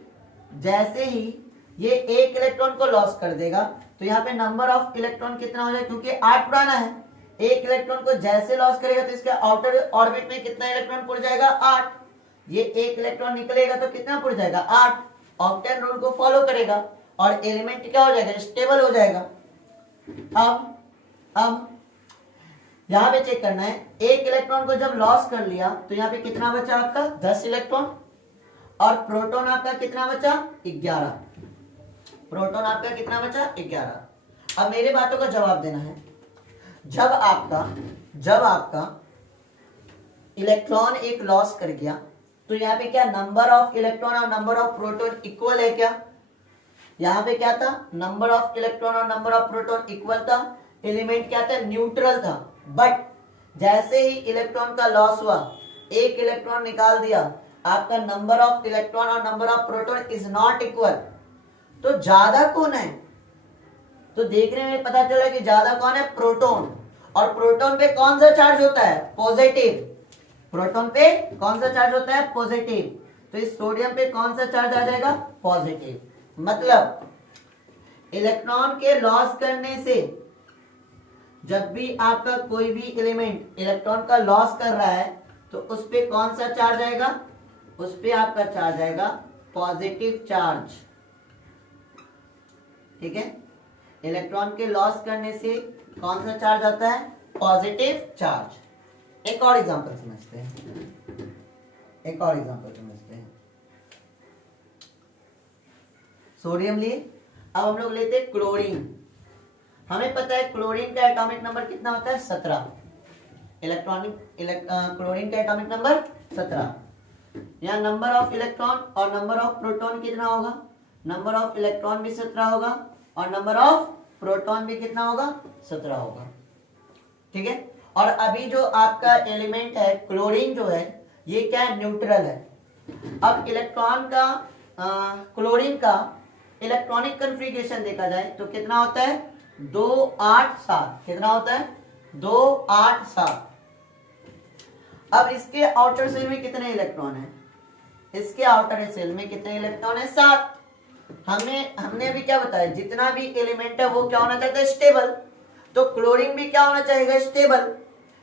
ये 1 इलेक्ट्रॉन को लॉस कर देगा तो यहाँ पे नंबर ऑफ इलेक्ट्रॉन कितना हो जाएगा, क्योंकि 8 पुराना है, 1 इलेक्ट्रॉन को जैसे लॉस करेगा तो इसके आउटर ऑर्बिट में कितना इलेक्ट्रॉन पुर जाएगा, 8। ये 1 इलेक्ट्रॉन निकलेगा तो कितना पुर जाएगा, 8। ऑक्टेन रूल को फॉलो करेगा और एलिमेंट क्या हो जाएगा, स्टेबल हो जाएगा। अब यहाँ पे चेक करना है, 1 इलेक्ट्रॉन को जब लॉस कर लिया तो यहाँ पे कितना बचा आपका, 10 इलेक्ट्रॉन, और प्रोटॉन आपका कितना बचा, 11। प्रोटॉन आपका कितना बचा, 11। अब मेरे बातों का जवाब देना है, जब आपका इलेक्ट्रॉन एक लॉस कर गया तो यहाँ पे क्या नंबर ऑफ इलेक्ट्रॉन और नंबर ऑफ प्रोटॉन इक्वल है क्या, यहाँ पे क्या था, नंबर ऑफ इलेक्ट्रॉन और नंबर ऑफ प्रोटॉन इक्वल था, एलिमेंट क्या था, न्यूट्रल था। बट जैसे ही इलेक्ट्रॉन का लॉस हुआ, 1 इलेक्ट्रॉन निकाल दिया, आपका नंबर ऑफ इलेक्ट्रॉन और number of proton is not equal. तो ज्यादा कौन है, तो देखने में पता चला कि ज्यादा कौन है, प्रोटॉन। और प्रोटॉन पे कौन सा चार्ज होता है, पॉजिटिव। प्रोटॉन पे कौन सा चार्ज होता है, पॉजिटिव। तो इस सोडियम पे कौन सा चार्ज आ जाएगा, पॉजिटिव। मतलब इलेक्ट्रॉन के लॉस करने से, जब भी आपका कोई भी एलिमेंट इलेक्ट्रॉन का लॉस कर रहा है तो उस पे कौन सा चार्ज आएगा, उस पे आपका चार्ज आएगा पॉजिटिव चार्ज। ठीक है, इलेक्ट्रॉन के लॉस करने से कौन सा चार्ज आता है, पॉजिटिव चार्ज। एक और एग्जांपल समझते हैं, सोडियम लिए। अब हम लोग लेते हैं क्लोरीन। हमें पता है क्लोरीन का एटॉमिक नंबर कितना होता है 17। क्लोरीन का एटॉमिक नंबर 17। यहाँ नंबर ऑफ इलेक्ट्रॉन और नंबर ऑफ प्रोटॉन कितना होगा, नंबर ऑफ इलेक्ट्रॉन भी 17 होगा और नंबर ऑफ प्रोटॉन भी कितना होगा 17 होगा। ठीक है। और अभी जो आपका एलिमेंट है क्लोरीन जो है ये क्या है, न्यूट्रल है। अब इलेक्ट्रॉन का क्लोरीन का इलेक्ट्रॉनिक कन्फिग्रेशन देखा जाए तो कितना होता है 2 8 7। कितना होता है 2 8 7। अब इसके आउटर सेल में कितने इलेक्ट्रॉन है, इसके आउटर सेल में कितने इलेक्ट्रॉन है 7। हमने अभी क्या बताया, जितना भी एलिमेंट है वो क्या होना चाहता है स्टेबल। तो क्लोरीन भी क्या होना चाहिए स्टेबल।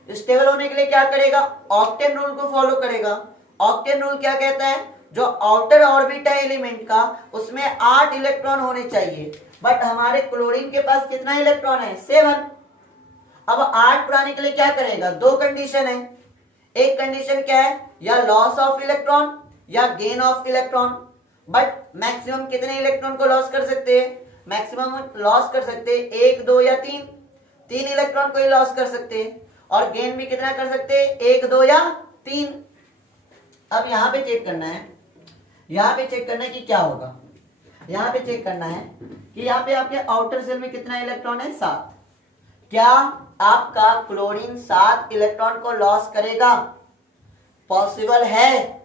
स्टेबल होने के लिए क्या करेगा, ऑक्टेन रूल को फॉलो करेगा। ऑक्टेन रूल क्या कहता है, जो आउटर ऑर्बिट है एलिमेंट का उसमें 8 इलेक्ट्रॉन होने चाहिए, बट हमारे क्लोरीन के पास कितना इलेक्ट्रॉन है 7। अब 8 बढ़ाने के लिए क्या करेगा, दो कंडीशन है। एक कंडीशन क्या है, या लॉस ऑफ इलेक्ट्रॉन या gain of electron. But maximum कितने इलेक्ट्रॉन को लॉस कर सकते हैं, मैक्सिमम लॉस कर सकते हैं 1 2 या 3। 3 इलेक्ट्रॉन को ही लॉस कर सकते हैं। और गेन भी कितना कर सकते हैं 1 2 या 3। अब यहां पे चेक करना है, यहां पे चेक करना है कि क्या होगा। यहां पे चेक करना है कि यहां पे आपके आउटर सेल में कितना इलेक्ट्रॉन है 7। क्या आपका क्लोरीन 7 इलेक्ट्रॉन को लॉस करेगा, पॉसिबल है।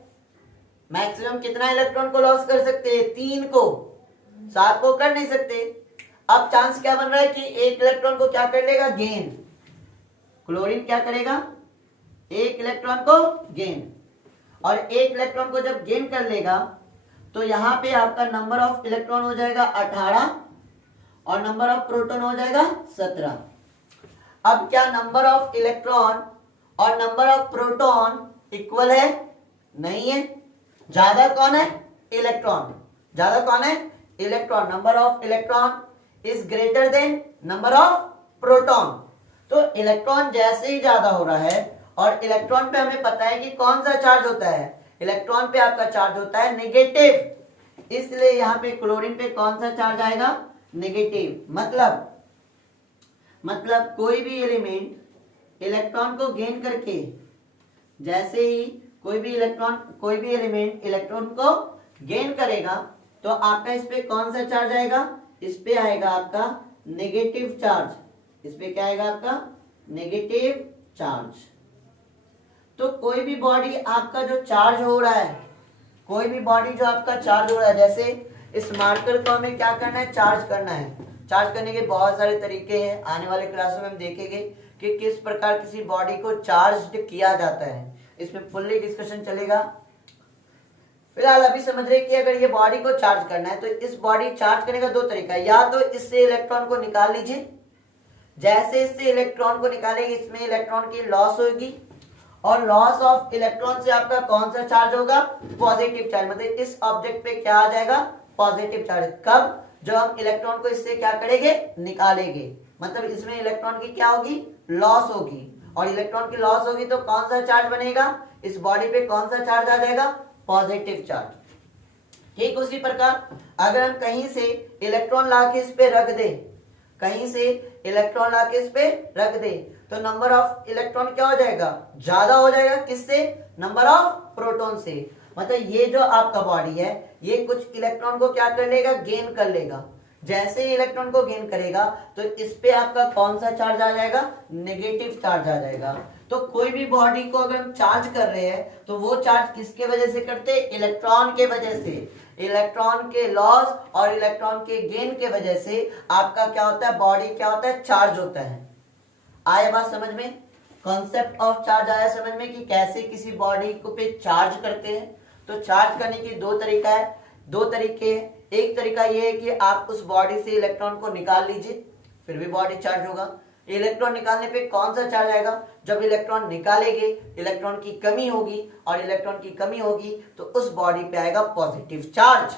मैक्सिमम कितना इलेक्ट्रॉन को लॉस कर सकते हैं 3 को, 7 को कर नहीं सकते। अब चांस क्या बन रहा है कि एक इलेक्ट्रॉन को क्या कर लेगा गेन, क्लोरीन क्या करेगा एक इलेक्ट्रॉन को गेन। और एक इलेक्ट्रॉन को जब गेन कर लेगा तो यहां पे आपका नंबर ऑफ इलेक्ट्रॉन हो जाएगा 18 और नंबर ऑफ प्रोटॉन हो जाएगा 17। अब क्या नंबर ऑफ इलेक्ट्रॉन और नंबर ऑफ प्रोटॉन इक्वल है, नहीं है। ज्यादा कौन है इलेक्ट्रॉन, ज्यादा कौन है electron. Number of electron is greater than number of proton. तो इलेक्ट्रॉन जैसे ही ज्यादा हो रहा है, और इलेक्ट्रॉन पे हमें पता है कि कौन सा चार्ज होता है, इलेक्ट्रॉन पे आपका चार्ज होता है नेगेटिव। इसलिए यहां पे क्लोरीन पे कौन सा चार्ज आएगा नेगेटिव। मतलब कोई भी एलिमेंट इलेक्ट्रॉन को गेन करके, जैसे ही कोई भी एलिमेंट इलेक्ट्रॉन को गेन करेगा तो आपका इस पे कौन सा चार्ज आएगा, इस पे आएगा आपका नेगेटिव चार्ज। इस पे क्या आएगा आपका नेगेटिव चार्ज। तो कोई भी बॉडी आपका जो चार्ज हो रहा है, कोई भी बॉडी जो आपका चार्ज हो रहा है, जैसे इस मार्कर को हमें क्या करना है चार्ज करना है। चार्ज करने के बहुत सारे तरीके हैं, आने वाले क्लासों में हम देखेंगे कि किस प्रकार किसी बॉडी को चार्ज किया जाता है। इसमें फुल्ली डिस्कशन चलेगा। फिलहाल अभी समझ रहे कि अगर ये बॉडी को चार्ज करना है तो इस बॉडी चार्ज करने का दो तरीका है, या तो इससे इलेक्ट्रॉन को निकाल लीजिए, जैसे इससे इलेक्ट्रॉन को निकालेंगे इसमें इलेक्ट्रॉन की लॉस होगी, और लॉस ऑफ इलेक्ट्रॉन से आपका कौन सा चार्ज होगा पॉजिटिव चार्ज। मतलब इस ऑब्जेक्ट पे क्या आ जाएगा पॉजिटिव चार्ज। कब, जब हम इलेक्ट्रॉन को इससे क्या करेंगे निकालेंगे, मतलब इसमें इलेक्ट्रॉन की क्या होगी लॉस होगी, और इलेक्ट्रॉन की लॉस होगी तो कौन सा चार्ज बनेगा इस बॉडी पे, कौन सा चार्ज आ जाएगा पॉजिटिव चार्ज। ठीक उसी प्रकार अगर हम कहीं से इलेक्ट्रॉन लाके इस पे रख दे, कहीं से इलेक्ट्रॉन लाके इस पे रख दे, तो नंबर ऑफ इलेक्ट्रॉन क्या हो जाएगा ज्यादा हो जाएगा, किससे नंबर ऑफ प्रोटॉन से। मतलब ये जो आपका बॉडी है ये कुछ इलेक्ट्रॉन को क्या कर लेगा गेन कर लेगा। जैसे ही इलेक्ट्रॉन को गेन करेगा तो इस पे आपका कौन सा चार्ज आ जाएगा नेगेटिव चार्ज आ जाएगा। तो कोई भी बॉडी को अगर हम चार्ज कर रहे हैं तो वो चार्ज किसके वजह से करते हैं इलेक्ट्रॉन के वजह से। इलेक्ट्रॉन के लॉस और इलेक्ट्रॉन के गेन के वजह से आपका क्या होता है बॉडी क्या होता है चार्ज होता है। आया बात समझ में, कॉन्सेप्ट ऑफ चार्ज आया समझ में कि कैसे किसी बॉडी को पे चार्ज करते हैं। तो चार्ज करने की दो तरीके हैं। एक तरीका ये है कि आप उस बॉडी से इलेक्ट्रॉन को निकाल लीजिए फिर भी बॉडी चार्ज होगा। इलेक्ट्रॉन निकालने पे कौन सा चार्ज आएगा, जब इलेक्ट्रॉन निकालेंगे इलेक्ट्रॉन की कमी होगी, और इलेक्ट्रॉन की कमी होगी तो उस बॉडी पे आएगा पॉजिटिव चार्ज।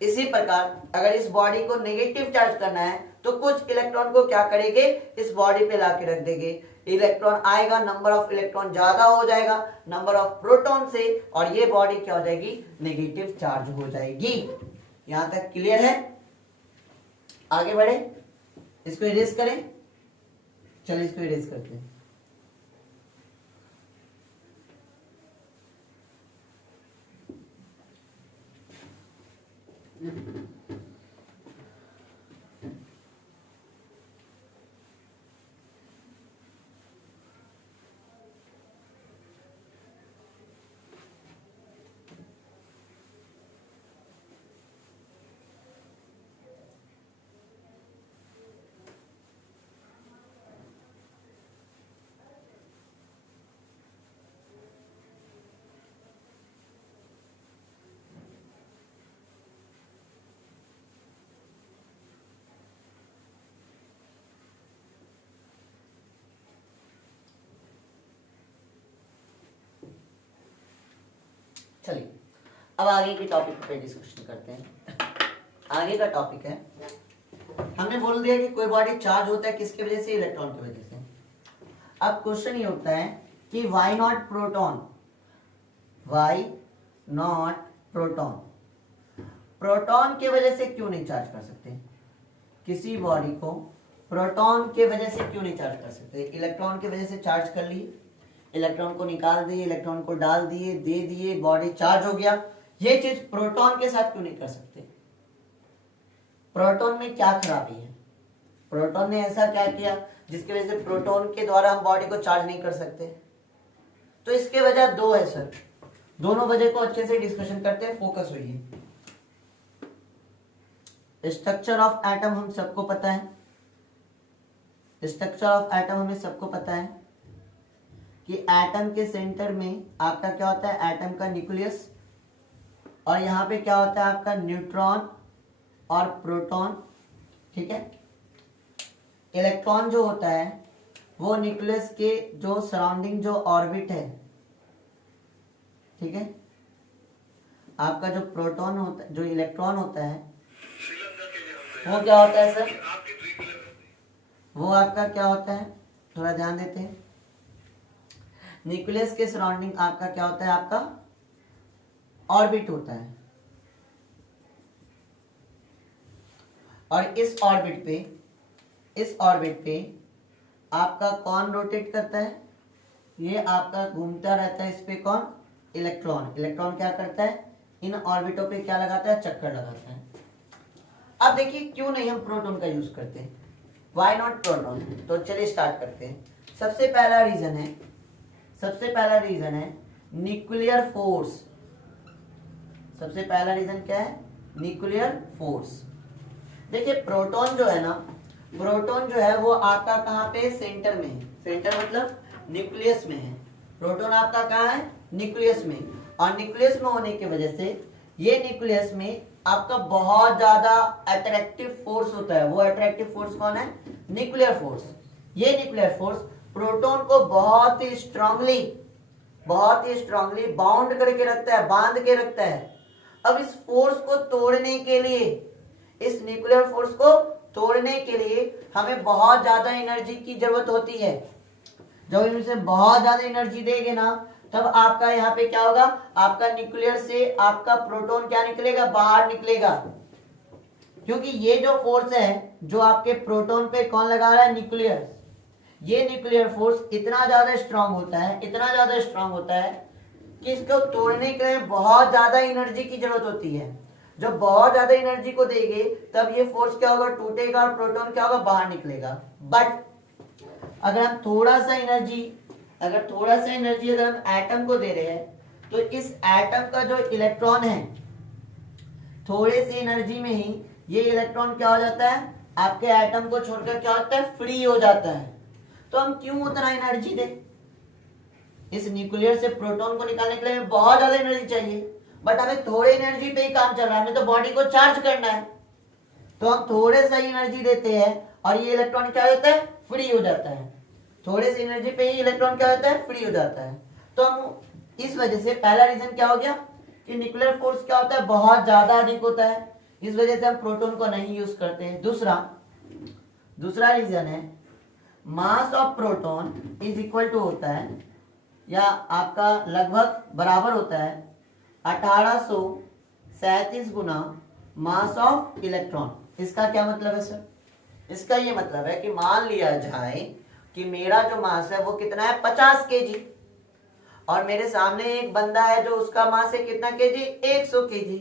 इसी प्रकार अगर इस बॉडी को नेगेटिव चार्ज करना है तो कुछ इलेक्ट्रॉन को क्या करेंगे इस बॉडी पे लाके रख देंगे, इलेक्ट्रॉन आएगा, नंबर ऑफ इलेक्ट्रॉन ज्यादा हो जाएगा नंबर ऑफ प्रोटॉन से, और ये बॉडी क्या हो जाएगी नेगेटिव चार्ज हो जाएगी। यहां तक क्लियर है? आगे बढ़े, इसको इरेज करें। चलिए इसको इरेज करते हैं। चलिए अब आगे के टॉपिक पे डिस्कशन करते हैं। आगे का टॉपिक है, हमने बोल दिया कि कोई बॉडी चार्ज होता है किसकी वजह से? इलेक्ट्रॉन की वजह से। अब क्वेश्चन ये उठता है कि why not proton, why not proton, proton के वजह से क्यों नहीं चार्ज कर सकते? किसी बॉडी को प्रोटॉन के वजह से क्यों नहीं चार्ज कर सकते? इलेक्ट्रॉन की वजह से चार्ज कर लिए, इलेक्ट्रॉन को निकाल दिए, इलेक्ट्रॉन को डाल दिए, दे दिए, बॉडी चार्ज हो गया। ये चीज प्रोटॉन के साथ क्यों नहीं कर सकते? प्रोटॉन में क्या खराबी है? प्रोटॉन ने ऐसा क्या किया जिसकी वजह से प्रोटॉन के द्वारा हम बॉडी को चार्ज नहीं कर सकते? तो इसके वजह दो है सर, दोनों वजह को अच्छे से डिस्कशन करते हैं, फोकस होइए। स्ट्रक्चर ऑफ एटम हम सबको पता है, स्ट्रक्चर ऑफ एटम हमें सबको पता है कि एटम के सेंटर में आपका क्या होता है? एटम का न्यूक्लियस, और यहाँ पे क्या होता है आपका? न्यूट्रॉन और प्रोटॉन। ठीक है, इलेक्ट्रॉन जो होता है वो न्यूक्लियस के जो सराउंडिंग जो ऑर्बिट है, ठीक है, आपका जो प्रोटॉन होता है, जो इलेक्ट्रॉन होता है वो क्या होता है सर? वो आपका क्या होता है? थोड़ा ध्यान देते हैं। न्यूक्लियस के सराउंडिंग आपका क्या होता है? आपका ऑर्बिट होता है, और इस ऑर्बिट पे आपका कौन रोटेट करता है? ये आपका घूमता रहता है। इस पे कौन? इलेक्ट्रॉन। इलेक्ट्रॉन क्या करता है? इन ऑर्बिटों पे क्या लगाता है? चक्कर लगाता है। अब देखिए क्यों नहीं हम प्रोटॉन का यूज करते? Why not proton? तो चलिए स्टार्ट करते हैं। सबसे पहला रीजन है न्यूक्लियर फोर्स। सबसे पहला रीजन क्या है? Nuclear force. देखिए प्रोटॉन जो है ना, प्रोटॉन जो है वो आपका कहाँ पे? सेंटर में है। सेंटर मतलब न्यूक्लियस में है। प्रोटॉन आपका कहाँ है? न्यूक्लियस में। और न्यूक्लियस में होने की वजह से ये न्यूक्लियस में आपका बहुत ज्यादा अट्रैक्टिव फोर्स होता है। वो अट्रैक्टिव फोर्स कौन है? Nuclear force. ये न्यूक्लियर फोर्स प्रोटॉन को बहुत ही स्ट्रांगली बाउंड करके रखता है, बांध के रखता है। अब इस फोर्स को तोड़ने के लिए, इस न्यूक्लियर फोर्स को तोड़ने के लिए हमें बहुत ज्यादा एनर्जी की जरूरत होती है। जब इनसे बहुत ज्यादा एनर्जी देंगे ना, तब आपका यहाँ पे क्या होगा? आपका न्यूक्लियर से आपका प्रोटॉन क्या निकलेगा? बाहर निकलेगा। क्योंकि ये जो फोर्स है जो आपके प्रोटॉन पे कौन लगा रहा है? न्यूक्लियर। ये न्यूक्लियर फोर्स इतना ज्यादा स्ट्रांग होता है कि इसको तोड़ने के लिए बहुत ज्यादा एनर्जी की जरूरत होती है। जब बहुत ज्यादा एनर्जी को देंगे तब ये फोर्स क्या होगा? टूटेगा और प्रोटॉन क्या होगा? बाहर निकलेगा। बट अगर हम थोड़ा सा एनर्जी अगर हम एटम को दे रहे हैं, तो इस एटम का जो इलेक्ट्रॉन है, थोड़े से एनर्जी में ही ये इलेक्ट्रॉन क्या हो जाता है? आपके एटम को छोड़कर क्या होता है? फ्री हो जाता है। तो हम क्यों उतना एनर्जी दें? इस न्यूक्लियर से प्रोटॉन को निकालने के लिए बहुत ज्यादा एनर्जी चाहिए, बट हमें थोड़े एनर्जी पे ही काम चल रहा है। हमें तो बॉडी को चार्ज करना है, तो हम थोड़े सा एनर्जी देते हैं और ये इलेक्ट्रॉन क्या होता है? फ्री हो जाता है। थोड़े से एनर्जी पे ही इलेक्ट्रॉन क्या होता है? फ्री हो जाता है। तो हम इस वजह से पहला रीजन क्या हो गया कि न्यूक्लियर फोर्स क्या होता है? बहुत ज्यादा अधिक होता है। इस वजह से हम प्रोटॉन को नहीं यूज करते हैं। दूसरा रीजन है mass of proton is equal to होता है, या आपका लगभग बराबर होता है 1837 गुना मास ऑफ इलेक्ट्रॉन। इसका क्या मतलब है सर? इसका ये मतलब है कि मान लिया जाए कि मेरा जो मास है वो कितना है 50 केजी, और मेरे सामने एक बंदा है जो उसका मास है कितना केजी 100 केजी,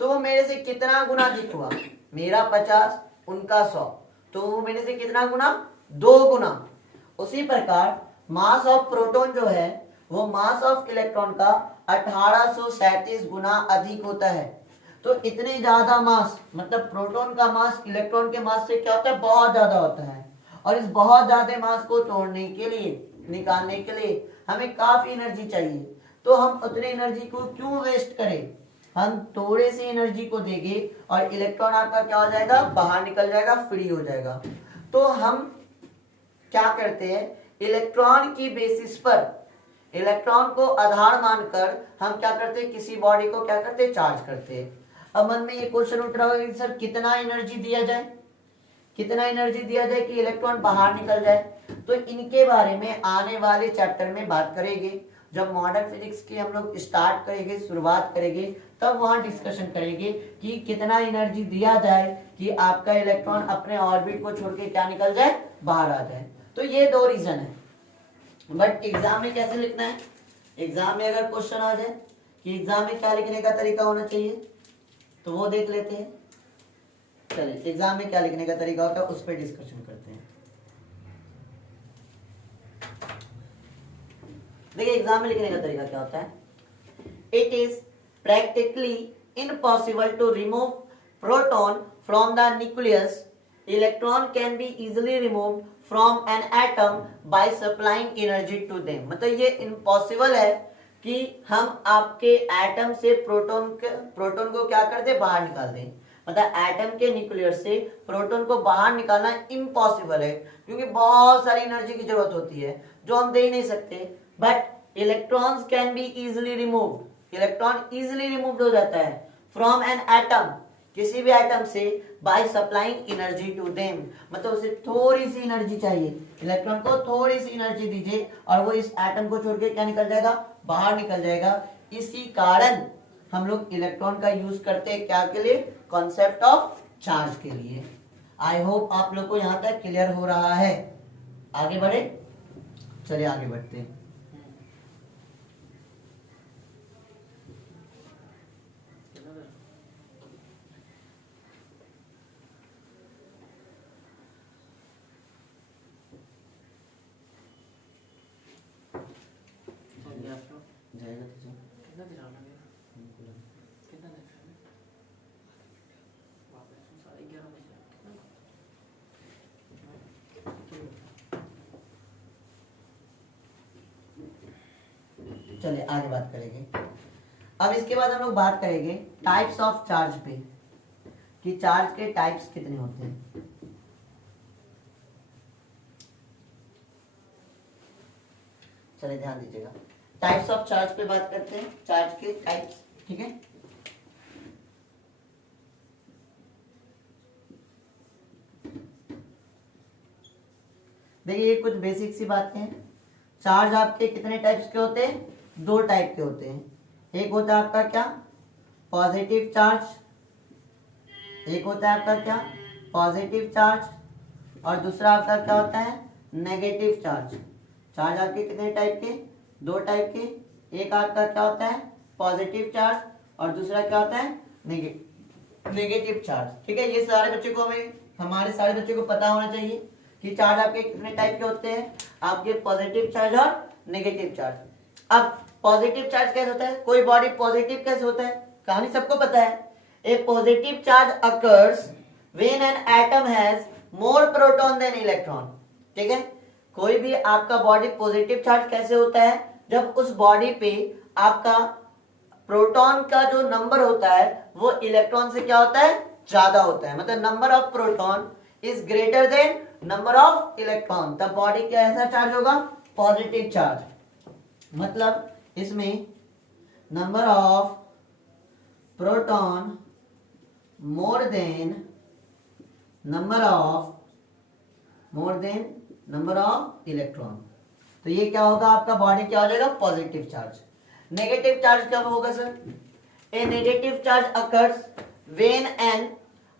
तो वो मेरे से कितना गुना अधिक हुआ? मेरा 50 उनका 100, तो वो मेरे से कितना गुना? 2 गुना। उसी प्रकार मास ऑफ प्रोटॉन जो है वो मास ऑफ इलेक्ट्रॉन का 1837 गुना अधिक होता है। तो इतने ज्यादा मास, मतलब प्रोटॉन का मास इलेक्ट्रॉन के मास से क्या होता है? बहुत ज्यादा होता है। और इस बहुत ज्यादा मास को तोड़ने के लिए, निकालने के लिए हमें काफी एनर्जी चाहिए। तो हम उतने एनर्जी को क्यों वेस्ट करें? हम थोड़े से एनर्जी को देंगे और इलेक्ट्रॉन आपका क्या हो जाएगा? बाहर निकल जाएगा, फ्री हो जाएगा। तो हम क्या करते हैं? इलेक्ट्रॉन की बेसिस पर, इलेक्ट्रॉन को आधार मानकर हम क्या करते हैं? किसी बॉडी को क्या करते हैं? चार्ज करते हैं। अब मन में ये क्वेश्चन उठ रहा होगा कि सर कितना एनर्जी दिया जाए, कितना एनर्जी दिया जाए कि इलेक्ट्रॉन बाहर निकल जाए? तो इनके बारे में आने वाले चैप्टर में बात करेंगे। जब मॉडर्न फिजिक्स की हम लोग स्टार्ट करेंगे, शुरुआत करेंगे, तब वहां डिस्कशन करेंगे कि कितना एनर्जी दिया जाए कि आपका इलेक्ट्रॉन अपने ऑर्बिट को छोड़ के क्या निकल जाए? बाहर आ जाए। तो ये 2 रीजन है। बट एग्जाम में कैसे लिखना है? एग्जाम में अगर क्वेश्चन आ जाए कि एग्जाम में क्या लिखने का तरीका होना चाहिए, तो वो देख लेते हैं। चलिए एग्जाम में क्या लिखने का तरीका होता है उस पर डिस्कशन करते हैं। देखिए एग्जाम में लिखने का तरीका क्या होता है? It is practically impossible to remove proton from the nucleus. Electron can be easily removed from an atom by supplying energy to them. मतलब ये इम्पॉसिबल है कि हम आपके एटम से प्रोटॉन को क्या कर दे? बाहर निकाल दें। मतलब एटम के न्यूक्लियर से प्रोटॉन को बाहर निकालना इम्पॉसिबल है, क्योंकि बहुत सारी एनर्जी की जरूरत होती है जो हम दे ही नहीं सकते। But electrons can be easily removed, electron easily removed हो जाता है फ्रॉम एन एटम, किसी भी एटम से, by supplying energy to them. मतलब उसे थोड़ी सी एनर्जी चाहिए, इलेक्ट्रॉन को थोड़ी सी एनर्जी दीजिए और वो इस एटम को छोड़ के क्या निकल जाएगा? बाहर निकल जाएगा। इसी कारण हम लोग इलेक्ट्रॉन का यूज करते हैं क्या के लिए? कॉन्सेप्ट ऑफ चार्ज के लिए। आई होप आप लोग को यहां तक क्लियर हो रहा है। आगे बढ़े, चलिए आगे बढ़ते हैं। जाएगा तो कितना दिन आना है? कितना दिन है? वापस 11:30 बजे कितना? चलिए आगे बात करेंगे। अब इसके बाद हम लोग बात करेंगे टाइप्स ऑफ चार्ज पे, कि चार्ज के टाइप्स कितने होते हैं। चलिए ध्यान दीजिएगा, टाइप्स ऑफ चार्ज पे बात करते हैं, चार्ज के टाइप्स। ठीक है, देखिए ये कुछ बेसिक सी बातें हैं। चार्ज आपके कितने टाइप्स के होते हैं? 2 टाइप के होते हैं। एक होता है आपका क्या? Positive charge. एक होता है आपका क्या? Positive charge. और दूसरा आपका क्या होता है? Negative charge. चार्ज आपके कितने टाइप के? 2 टाइप के। एक आपका क्या होता है? पॉजिटिव चार्ज, और दूसरा क्या होता है? Negative charge. ठीक है, ये सारे बच्चों को हमारे सारे बच्चों को पता होना चाहिए कि चार्ज आपके कितने टाइप के होते हैं, आपके पॉजिटिव चार्ज और नेगेटिव चार्ज। अब पॉजिटिव चार्ज कैसे होता है? कोई बॉडी पॉजिटिव कैसे होता है? कहानी सबको पता है। A positive charge occurs when an atom has more proton than electron. ठीक है, कोई भी आपका बॉडी पॉजिटिव चार्ज कैसे होता है? जब उस बॉडी पे आपका प्रोटॉन का जो नंबर होता है वो इलेक्ट्रॉन से क्या होता है? ज्यादा होता है। मतलब number of proton is greater than number of electron, तब बॉडी क्या ऐसा चार्ज होगा? Positive charge. मतलब इसमें number of proton more than number of electron, तो ये क्या होगा? आपका बॉडी क्या हो जाएगा? Positive charge. नेगेटिव चार्ज कब होगा sir? A negative charge occurs when an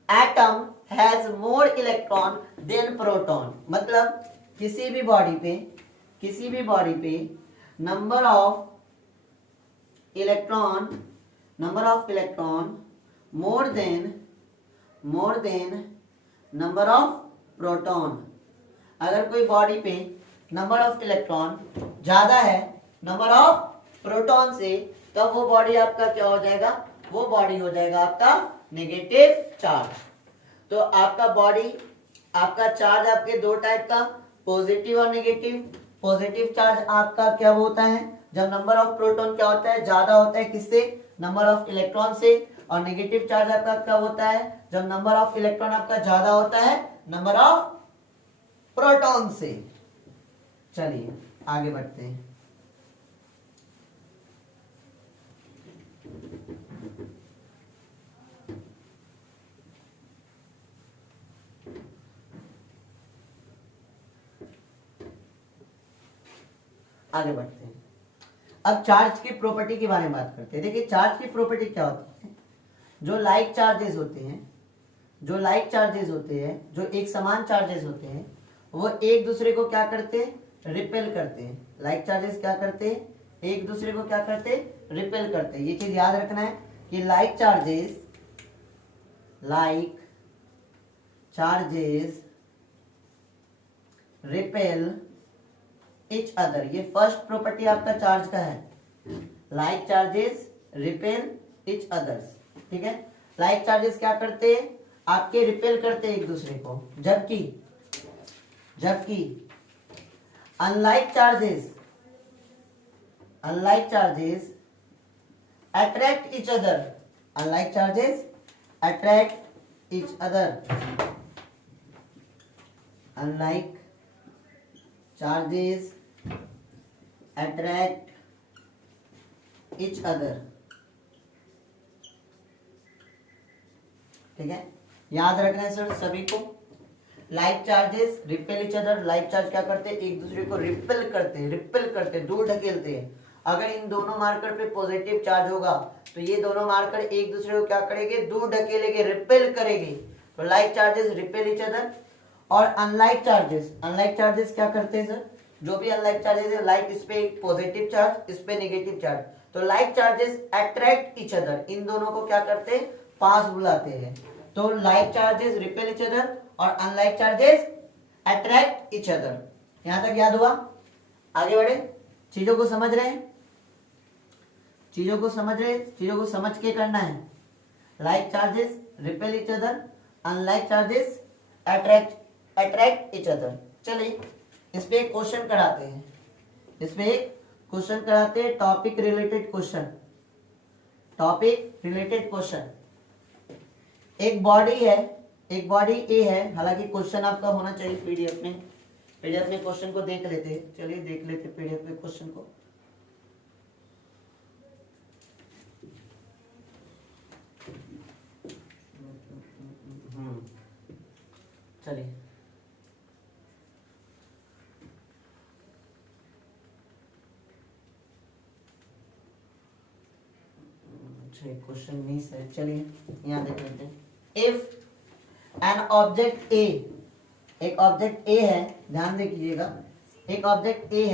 atom has more electron than proton, मतलब किसी भी बॉडी पे number of electron more than number of proton. अगर कोई बॉडी पे नंबर ऑफ इलेक्ट्रॉन ज्यादा है नंबर ऑफ प्रोटॉन से, तब वो बॉडी आपका क्या हो जाएगा, वो बॉडी हो जाएगा आपका नेगेटिव चार्ज। तो आपका चार्ज आपके दो टाइप का, पॉजिटिव और नेगेटिव। पॉजिटिव चार्ज आपका क्या होता है, जब नंबर ऑफ प्रोटॉन क्या होता है, ज्यादा होता है, किससे, नंबर ऑफ इलेक्ट्रॉन से। और नेगेटिव चार्ज आपका कब होता है, जब नंबर ऑफ इलेक्ट्रॉन आपका ज्यादा होता है नंबर ऑफ प्रोटॉन से। चलिए आगे बढ़ते हैं। आगे बढ़ते हैं। अब चार्ज की प्रॉपर्टी के बारे में बात करते हैं। देखिए चार्ज की प्रॉपर्टी क्या होती है, जो लाइक चार्जेस होते हैं, जो एक समान चार्जेस होते हैं, वो एक दूसरे को क्या करते हैं, रिपेल करते हैं। लाइक चार्जेस क्या करते हैं, एक दूसरे को क्या करते हैं, रिपेल करते हैं। ये चीज याद रखना है कि like charges repel each other. ये फर्स्ट प्रॉपर्टी आपका चार्ज का है, like charges repel each others. ठीक है, लाइक चार्जेस क्या करते हैं, आपके रिपेल करते हैं एक दूसरे को, जबकि unlike charges attract each other. Unlike charges attract each other. Unlike charges attract each other. ठीक है, याद रखना है सर सभी को। Like charges repel each other. Like charge क्या करते हैं, एक दूसरे को रिपेल करते हैं, दूर ढकेलते हैं। अगर इन दोनों मार्कर पे पॉजिटिव चार्ज होगा तो ये दोनों मार्कर एक दूसरे को क्या करेंगे, दूर ढकेलेंगे, रिपेल करेंगे। तो like charges repel each other. और अनलाइक चार्जेस क्या करते हैं सर, जो भी अनलाइक चार्जेस है, लाइक इस पे पॉजिटिव चार्ज, इस पे नेगेटिव चार्ज, तो like charges attract each other. इन दोनों को क्या करते हैं, पास बुलाते हैं। तो like charges repel each other और unlike charges attract each other. यहां तक याद हुआ? आगे बढ़े, चीजों को समझ रहे हैं, चीजों को समझ के करना है। Like charges repel each other, unlike charges attract each other. चलिए इस पे एक क्वेश्चन कराते हैं, टॉपिक रिलेटेड क्वेश्चन। एक बॉडी ए है, हालांकि क्वेश्चन आपका होना चाहिए पीडीएफ में क्वेश्चन को देख लेते हैं। चलिए देख लेते हैं पीडीएफ में क्वेश्चन को। चलिए क्वेश्चन मिस है, चलिए यहाँ देख लेते हैं। इफ एन ऑब्जेक्ट ए, एक ऑब्जेक्ट ए है, ध्यान दीजिएगा, एक ऑब्जेक्ट ए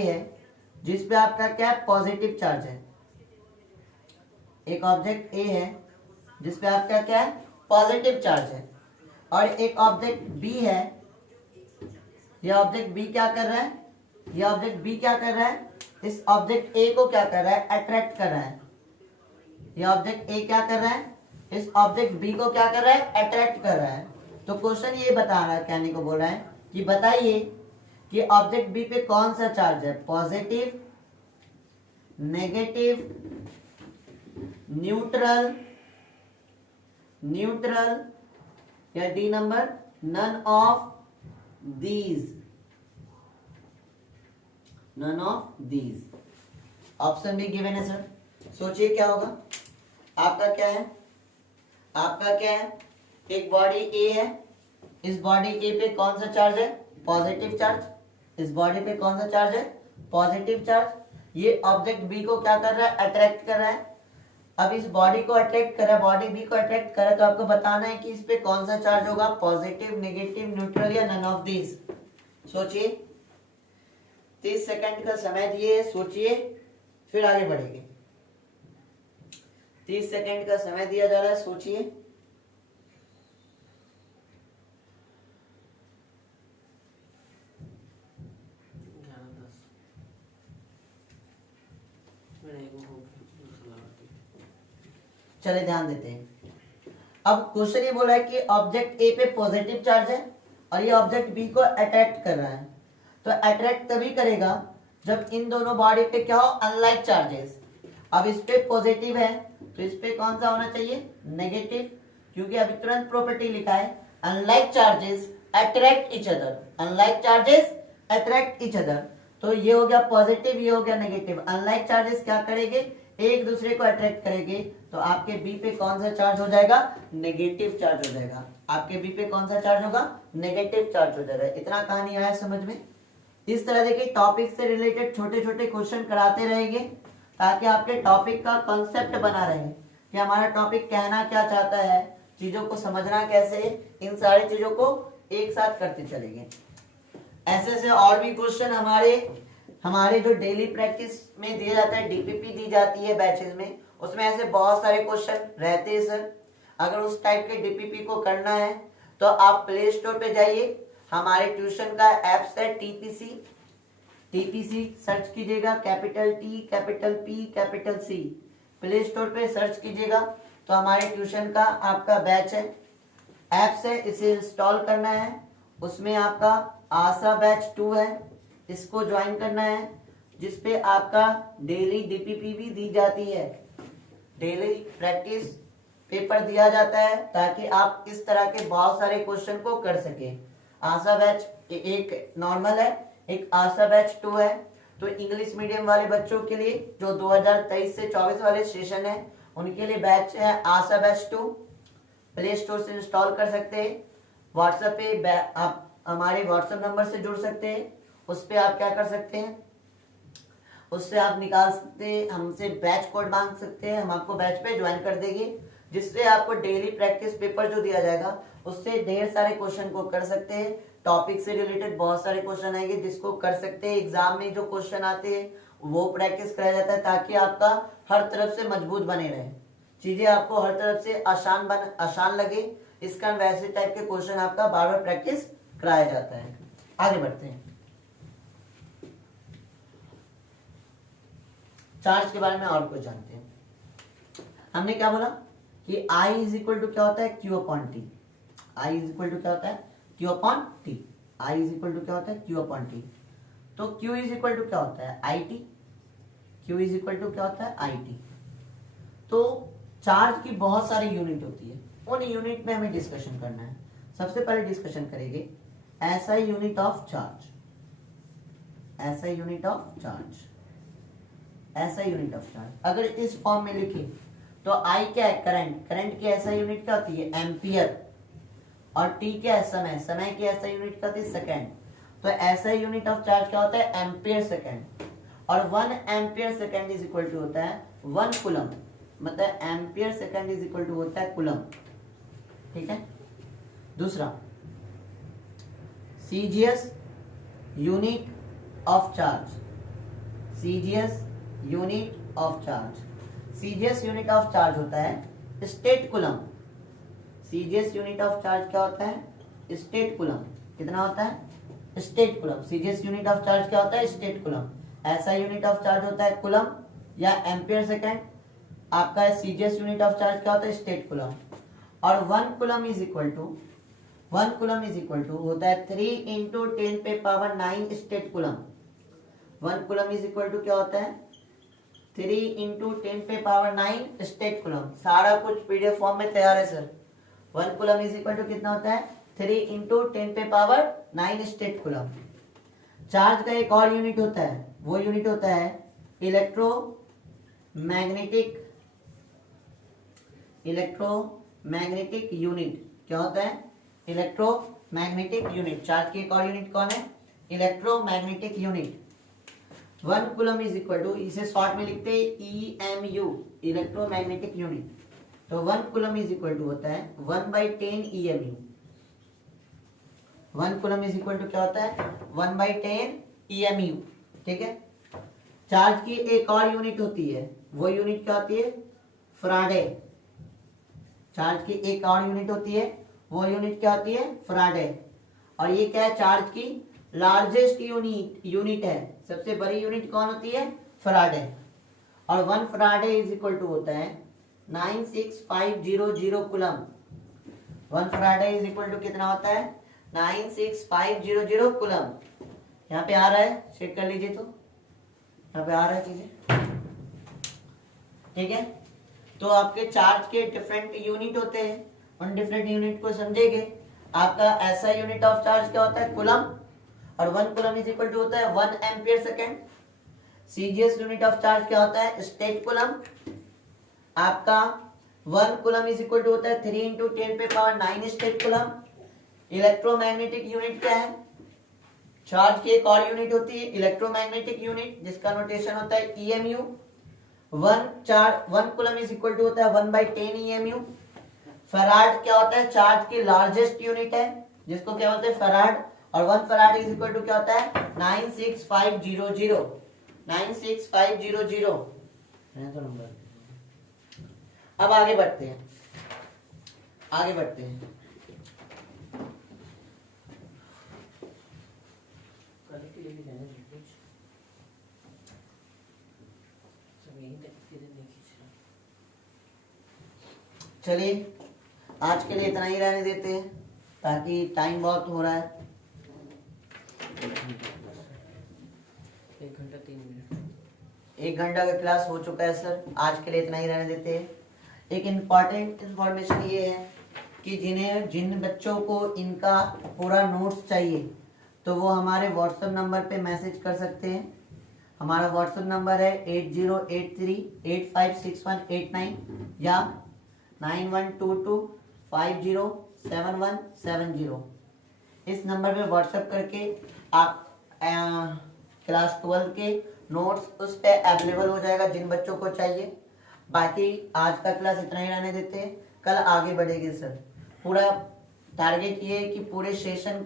है जिसपे आपका क्या पॉजिटिव चार्ज है। एक ऑब्जेक्ट ए है जिसपे आपका क्या है, पॉजिटिव चार्ज है। और एक ऑब्जेक्ट बी है, ये ऑब्जेक्ट बी क्या कर रहा है, इस ऑब्जेक्ट ए को क्या कर रहा है, अट्रैक्ट कर रहा है। ये ऑब्जेक्ट ए क्या कर रहा है, इस ऑब्जेक्ट बी को क्या कर रहा है, अट्रैक्ट कर रहा है। तो क्वेश्चन ये बता रहा है, कहने को बोल रहा है कि बताइए कि ऑब्जेक्ट बी पे कौन सा चार्ज है, पॉजिटिव, नेगेटिव, न्यूट्रल या D number none of these. Option B given है सर। सोचिए क्या होगा, आपका क्या है, एक बॉडी ए है, इस बॉडी ए पे कौन सा चार्ज है, पॉजिटिव चार्ज। इस बॉडी पे कौन सा चार्ज है, पॉजिटिव चार्ज। ये ऑब्जेक्ट बी को क्या कर रहा है, अट्रैक्ट कर रहा है। अब इस बॉडी को अट्रैक्ट करा, बॉडी बी को अट्रैक्ट करा, तो आपको बताना है कि इस पे कौन सा चार्ज होगा, पॉजिटिव, नेगेटिव, न्यूट्रल या नन ऑफ दीज। सोचिए, 30 सेकंड का समय दिए, सोचिए, फिर आगे बढ़ेंगे। 30 सेकंड का समय दिया जा रहा है, सोचिए। चले ध्यान देते हैं। अब क्वेश्चन ये बोला है कि ऑब्जेक्ट ए पे पॉजिटिव चार्ज है और ये ऑब्जेक्ट बी को अट्रैक्ट कर रहा है। तो अट्रैक्ट तभी करेगा जब इन दोनों बॉडी पे क्या हो, अनलाइक चार्जेस। अब इस पे पॉजिटिव है तो इस पे कौन सा होना चाहिए, नेगेटिव, क्योंकि अभी तुरंत प्रॉपर्टी लिखा है unlike charges attract each other, unlike charges attract each other. तो ये हो गया पॉजिटिव, ये हो गया नेगेटिव। अनलाइक चार्जेस क्या करेंगे, एक दूसरे को अट्रैक्ट करेंगे, तो आपके बी पे कौन सा चार्ज हो जाएगा, नेगेटिव चार्ज हो जाएगा। आपके बी पे कौन सा चार्ज होगा, नेगेटिव चार्ज हो जाएगा। इतना कहानी आया समझ में। इस तरह देखिए टॉपिक से रिलेटेड छोटे छोटे क्वेश्चन कराते रहेंगे ताकि आपके टॉपिक का कॉन्सेप्ट बना रहे कि हमारा टॉपिक कहना क्या चाहता है, चीजों को समझना कैसे, इन सारी चीजों को एक साथ करते चलेंगे। ऐसे से और भी क्वेश्चन हमारे जो डेली प्रैक्टिस में दिया जाता है, डीपीपी दी जाती है बैचेस में, उसमें ऐसे बहुत सारे क्वेश्चन रहते हैं सर। अगर उस टाइप के डीपीपी को करना है तो आप प्ले स्टोर पे जाइए, हमारे ट्यूशन का ऐप्स है टीपीसी सर्च कीजिएगा, capital T capital P capital C, play store पे सर्च कीजिएगा तो हमारे ट्यूशन का आपका बैच है, ऐप्स है, इसे इंस्टॉल करना है। उसमें आपका आशा बैच 2 है, इसको ज्वाइन करना है, जिसपे आपका डेली डीपीपी भी दी जाती है, डेली प्रैक्टिस पेपर दिया जाता है ताकि आप इस तरह के बहुत सारे क्वेश्चन को कर सके। आशा बैच एक नॉर्मल है, एक आशा बैच 2 है। तो इंग्लिश मीडियम वाले बच्चों के लिए जो 2023 से 24 वाले सेशन है उनके लिए बैच है आशा बैच 2। प्ले स्टोर से इंस्टॉल कर सकते हैं, व्हाट्सएप पे आप हमारे व्हाट्सएप नंबर से जुड़ सकते हैं, उस पर आप क्या कर सकते हैं, उससे आप निकाल सकते हैं, हमसे बैच कोड मांग सकते हैं, हम आपको बैच पे ज्वाइन कर देंगे, जिससे आपको डेली प्रैक्टिस पेपर जो दिया जाएगा उससे ढेर सारे क्वेश्चन को कर सकते हैं। टॉपिक से रिलेटेड बहुत सारे क्वेश्चन आएंगे जिसको कर सकते हैं। एग्जाम में जो क्वेश्चन आते हैं वो प्रैक्टिस कराया जाता है ताकि आपका हर तरफ से मजबूत बने रहे, चीजें आपको हर तरफ से आसान लगे। इसका वैसे टाइप के क्वेश्चन आपका बार बार प्रैक्टिस कराया जाता है। आगे बढ़ते हैं, चार्ज के बारे में और कुछ जानते हैं। हमने क्या बोला कि I इज इक्वल टू क्या होता है, Q upon T. I is equal to क्या होता है, Q upon T. I is equal to क्या होता है, Q अपॉन टी। तो Q इज इक्वल टू क्या होता है, IT। Q is equal to क्या होता है, IT। तो चार्ज की बहुत सारी यूनिट होती है, उन यूनिट में हमें डिस्कशन करना है। सबसे पहले डिस्कशन करेंगे SI unit of charge, SI unit of charge, SI unit of charge. अगर इस फॉर्म में लिखे तो I क्या है, करंट, करंट की SI यूनिट क्या होती है, एम्पियर, और T क्या है, समय, समय की SI यूनिट क्या होती है, सेकंड। तो SI यूनिट ऑफ चार्ज क्या होता है, एम्पियर सेकंड, और 1 ampere second is equal to होता है 1 कूलम, मतलब ampere second is equal to होता है कूलम। ठीक है। दूसरा CGS unit of charge, CGS unit of charge, CGS unit of charge होता है stat coulomb. CGS unit of charge क्या होता है, स्टेट कूलम। कितना होता है, stat coulomb. CGS unit of charge क्या होता है, stat coulomb. SI unit of charge होता है कूलम या एम्पियर सेकंड। आपका CGS यूनिट ऑफ चार्ज क्या होता है, स्टेट कूलम। और 1 coulomb is equal to, 1 coulomb is equal to होता है 3 इंटू 10 पे power 9 stat coulomb. 1 coulomb is equal to क्या होता है, 3 इंटू 10 पे पावर 9 स्टेट कूलम। सारा कुछ PDF फॉर्म में तैयार है sir. 1 coulomb is equal to कितना होता है, 3 इंटू 10 पे पावर 9 स्टेट कूलम। चार्ज का एक और यूनिट होता है, वो यूनिट होता है इलेक्ट्रोमैग्नेटिक यूनिट। क्या होता है, इलेक्ट्रोमैग्नेटिक यूनिट। चार्ज की एक और यूनिट कौन है, electromagnetic unit. 1 coulomb is equal to, इसे शॉर्ट में लिखते हैं EMU, इलेक्ट्रोमैग्नेटिक यूनिट। तो 1 कूलम इज इक्वल टू होता है 1/10 EMU। 1 coulomb is equal to क्या होता है 1/10 EMU। ठीक है। चार्ज की एक और यूनिट होती है, वो यूनिट क्या होती है फराडे। चार्ज की एक और यूनिट होती है, वो यूनिट क्या होती है फराडे। और ये क्या है चार्ज की लार्जेस्ट यूनिट है, सबसे बड़ी यूनिट कौन होती है फराडे। और 1 फराडे इज इक्वल टू होता है 96500 coulomb. 1 faraday is equal to कितना होता है 96500 कूलम। यहाँ पे आ रहा है, चेक कर लीजिए। तो यहाँ पे आ रहा है चीजें, ठीक है। तो आपके चार्ज के डिफरेंट यूनिट होते हैं, उन डिफरेंट यूनिट को समझेंगे। आपका ऐसा यूनिट ऑफ चार्ज क्या होता है कूलम, और 1 कूलम इज इक्वल टू होता है 1 ampere second. CGS unit of charge क्या होता है स्टेट कूलम। आपका 1 कूलम इज इक्वल टू होता है 3 × 10⁻⁹ स्टेट कूलम। इलेक्ट्रोमैग्नेटिक यूनिट क्या है, चार्ज की एक और यूनिट होती है इलेक्ट्रोमैग्नेटिक यूनिट, जिसका नोटेशन होता है EMU। 1 coulomb is equal to होता है 1/10 EMU। फराड क्या होता है चार्ज की लार्जेस्ट यूनिट है, जिसको क्या बोलते हैं फराड। और 1 फराड इज इक्वल टू क्या होता है 96500। 96500 तो नंबर। अब आगे बढ़ते हैं, आगे बढ़ते हैं। चलिए आज के लिए इतना ही रहने देते हैं, ताकि टाइम बहुत हो रहा है। 1 घंटा 3 मिनट। 1 घंटा का क्लास हो चुका है सर, आज के लिए इतना ही रहने देते हैं। एक इम्पॉर्टेंट इंफॉर्मेशन ये है कि जिन बच्चों को इनका पूरा नोट्स चाहिए, तो वो हमारे व्हाट्सएप नंबर पे मैसेज कर सकते हैं। हमारा व्हाट्सएप नंबर है 8083856189 या 9122507170। इस नंबर पे व्हाट्सएप करके आप क्लास 12 के नोट्स उस पे अवेलेबल हो जाएगा जिन बच्चों को चाहिए। बाकी आज का क्लास इतना ही रहने देते हैं, कल आगे बढ़ेगी सर। पूरा टारगेट ये है कि पूरे सेशन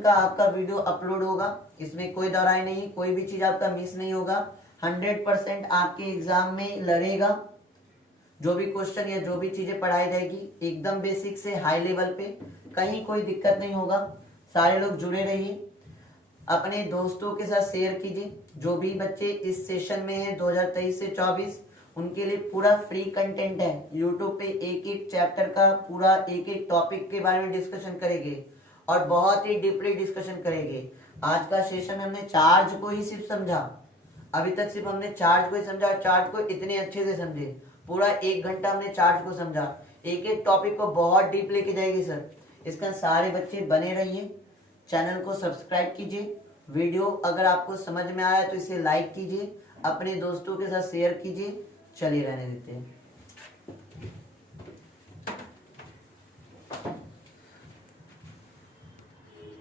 का आपका वीडियो अपलोड होगा, इसमें कोई दो राय नहीं, कोई भी चीज आपका मिस नहीं होगा। 100% आपके एग्जाम में लड़ेगा। जो भी क्वेश्चन या जो भी चीजें पढ़ाई जाएगी एकदम बेसिक से हाई लेवल पे, कहीं कोई दिक्कत नहीं होगा। सारे लोग जुड़े रहिए, अपने दोस्तों के साथ शेयर कीजिए। जो भी बच्चे इस सेशन में हैं 2023 से 24, उनके लिए पूरा फ्री कंटेंट है। यूट्यूब पे एक एक चैप्टर का पूरा एक एक टॉपिक के बारे में डिस्कशन करेंगे और बहुत ही डीपली डिस्कशन करेंगे। आज का सेशन हमने चार्ज को ही सिर्फ समझा, अभी तक सिर्फ हमने चार्ज को ही समझा। चार्ज को इतने अच्छे से समझे, पूरा 1 घंटा हमने चार्ज को समझा। एक एक टॉपिक को बहुत डीप लेके जाएगी सर। इसका सारे बच्चे बने रहिए, चैनल को सब्सक्राइब कीजिए। वीडियो अगर आपको समझ में आया तो इसे लाइक कीजिए, अपने दोस्तों के साथ शेयर कीजिए। चलिए रहने देते हैं।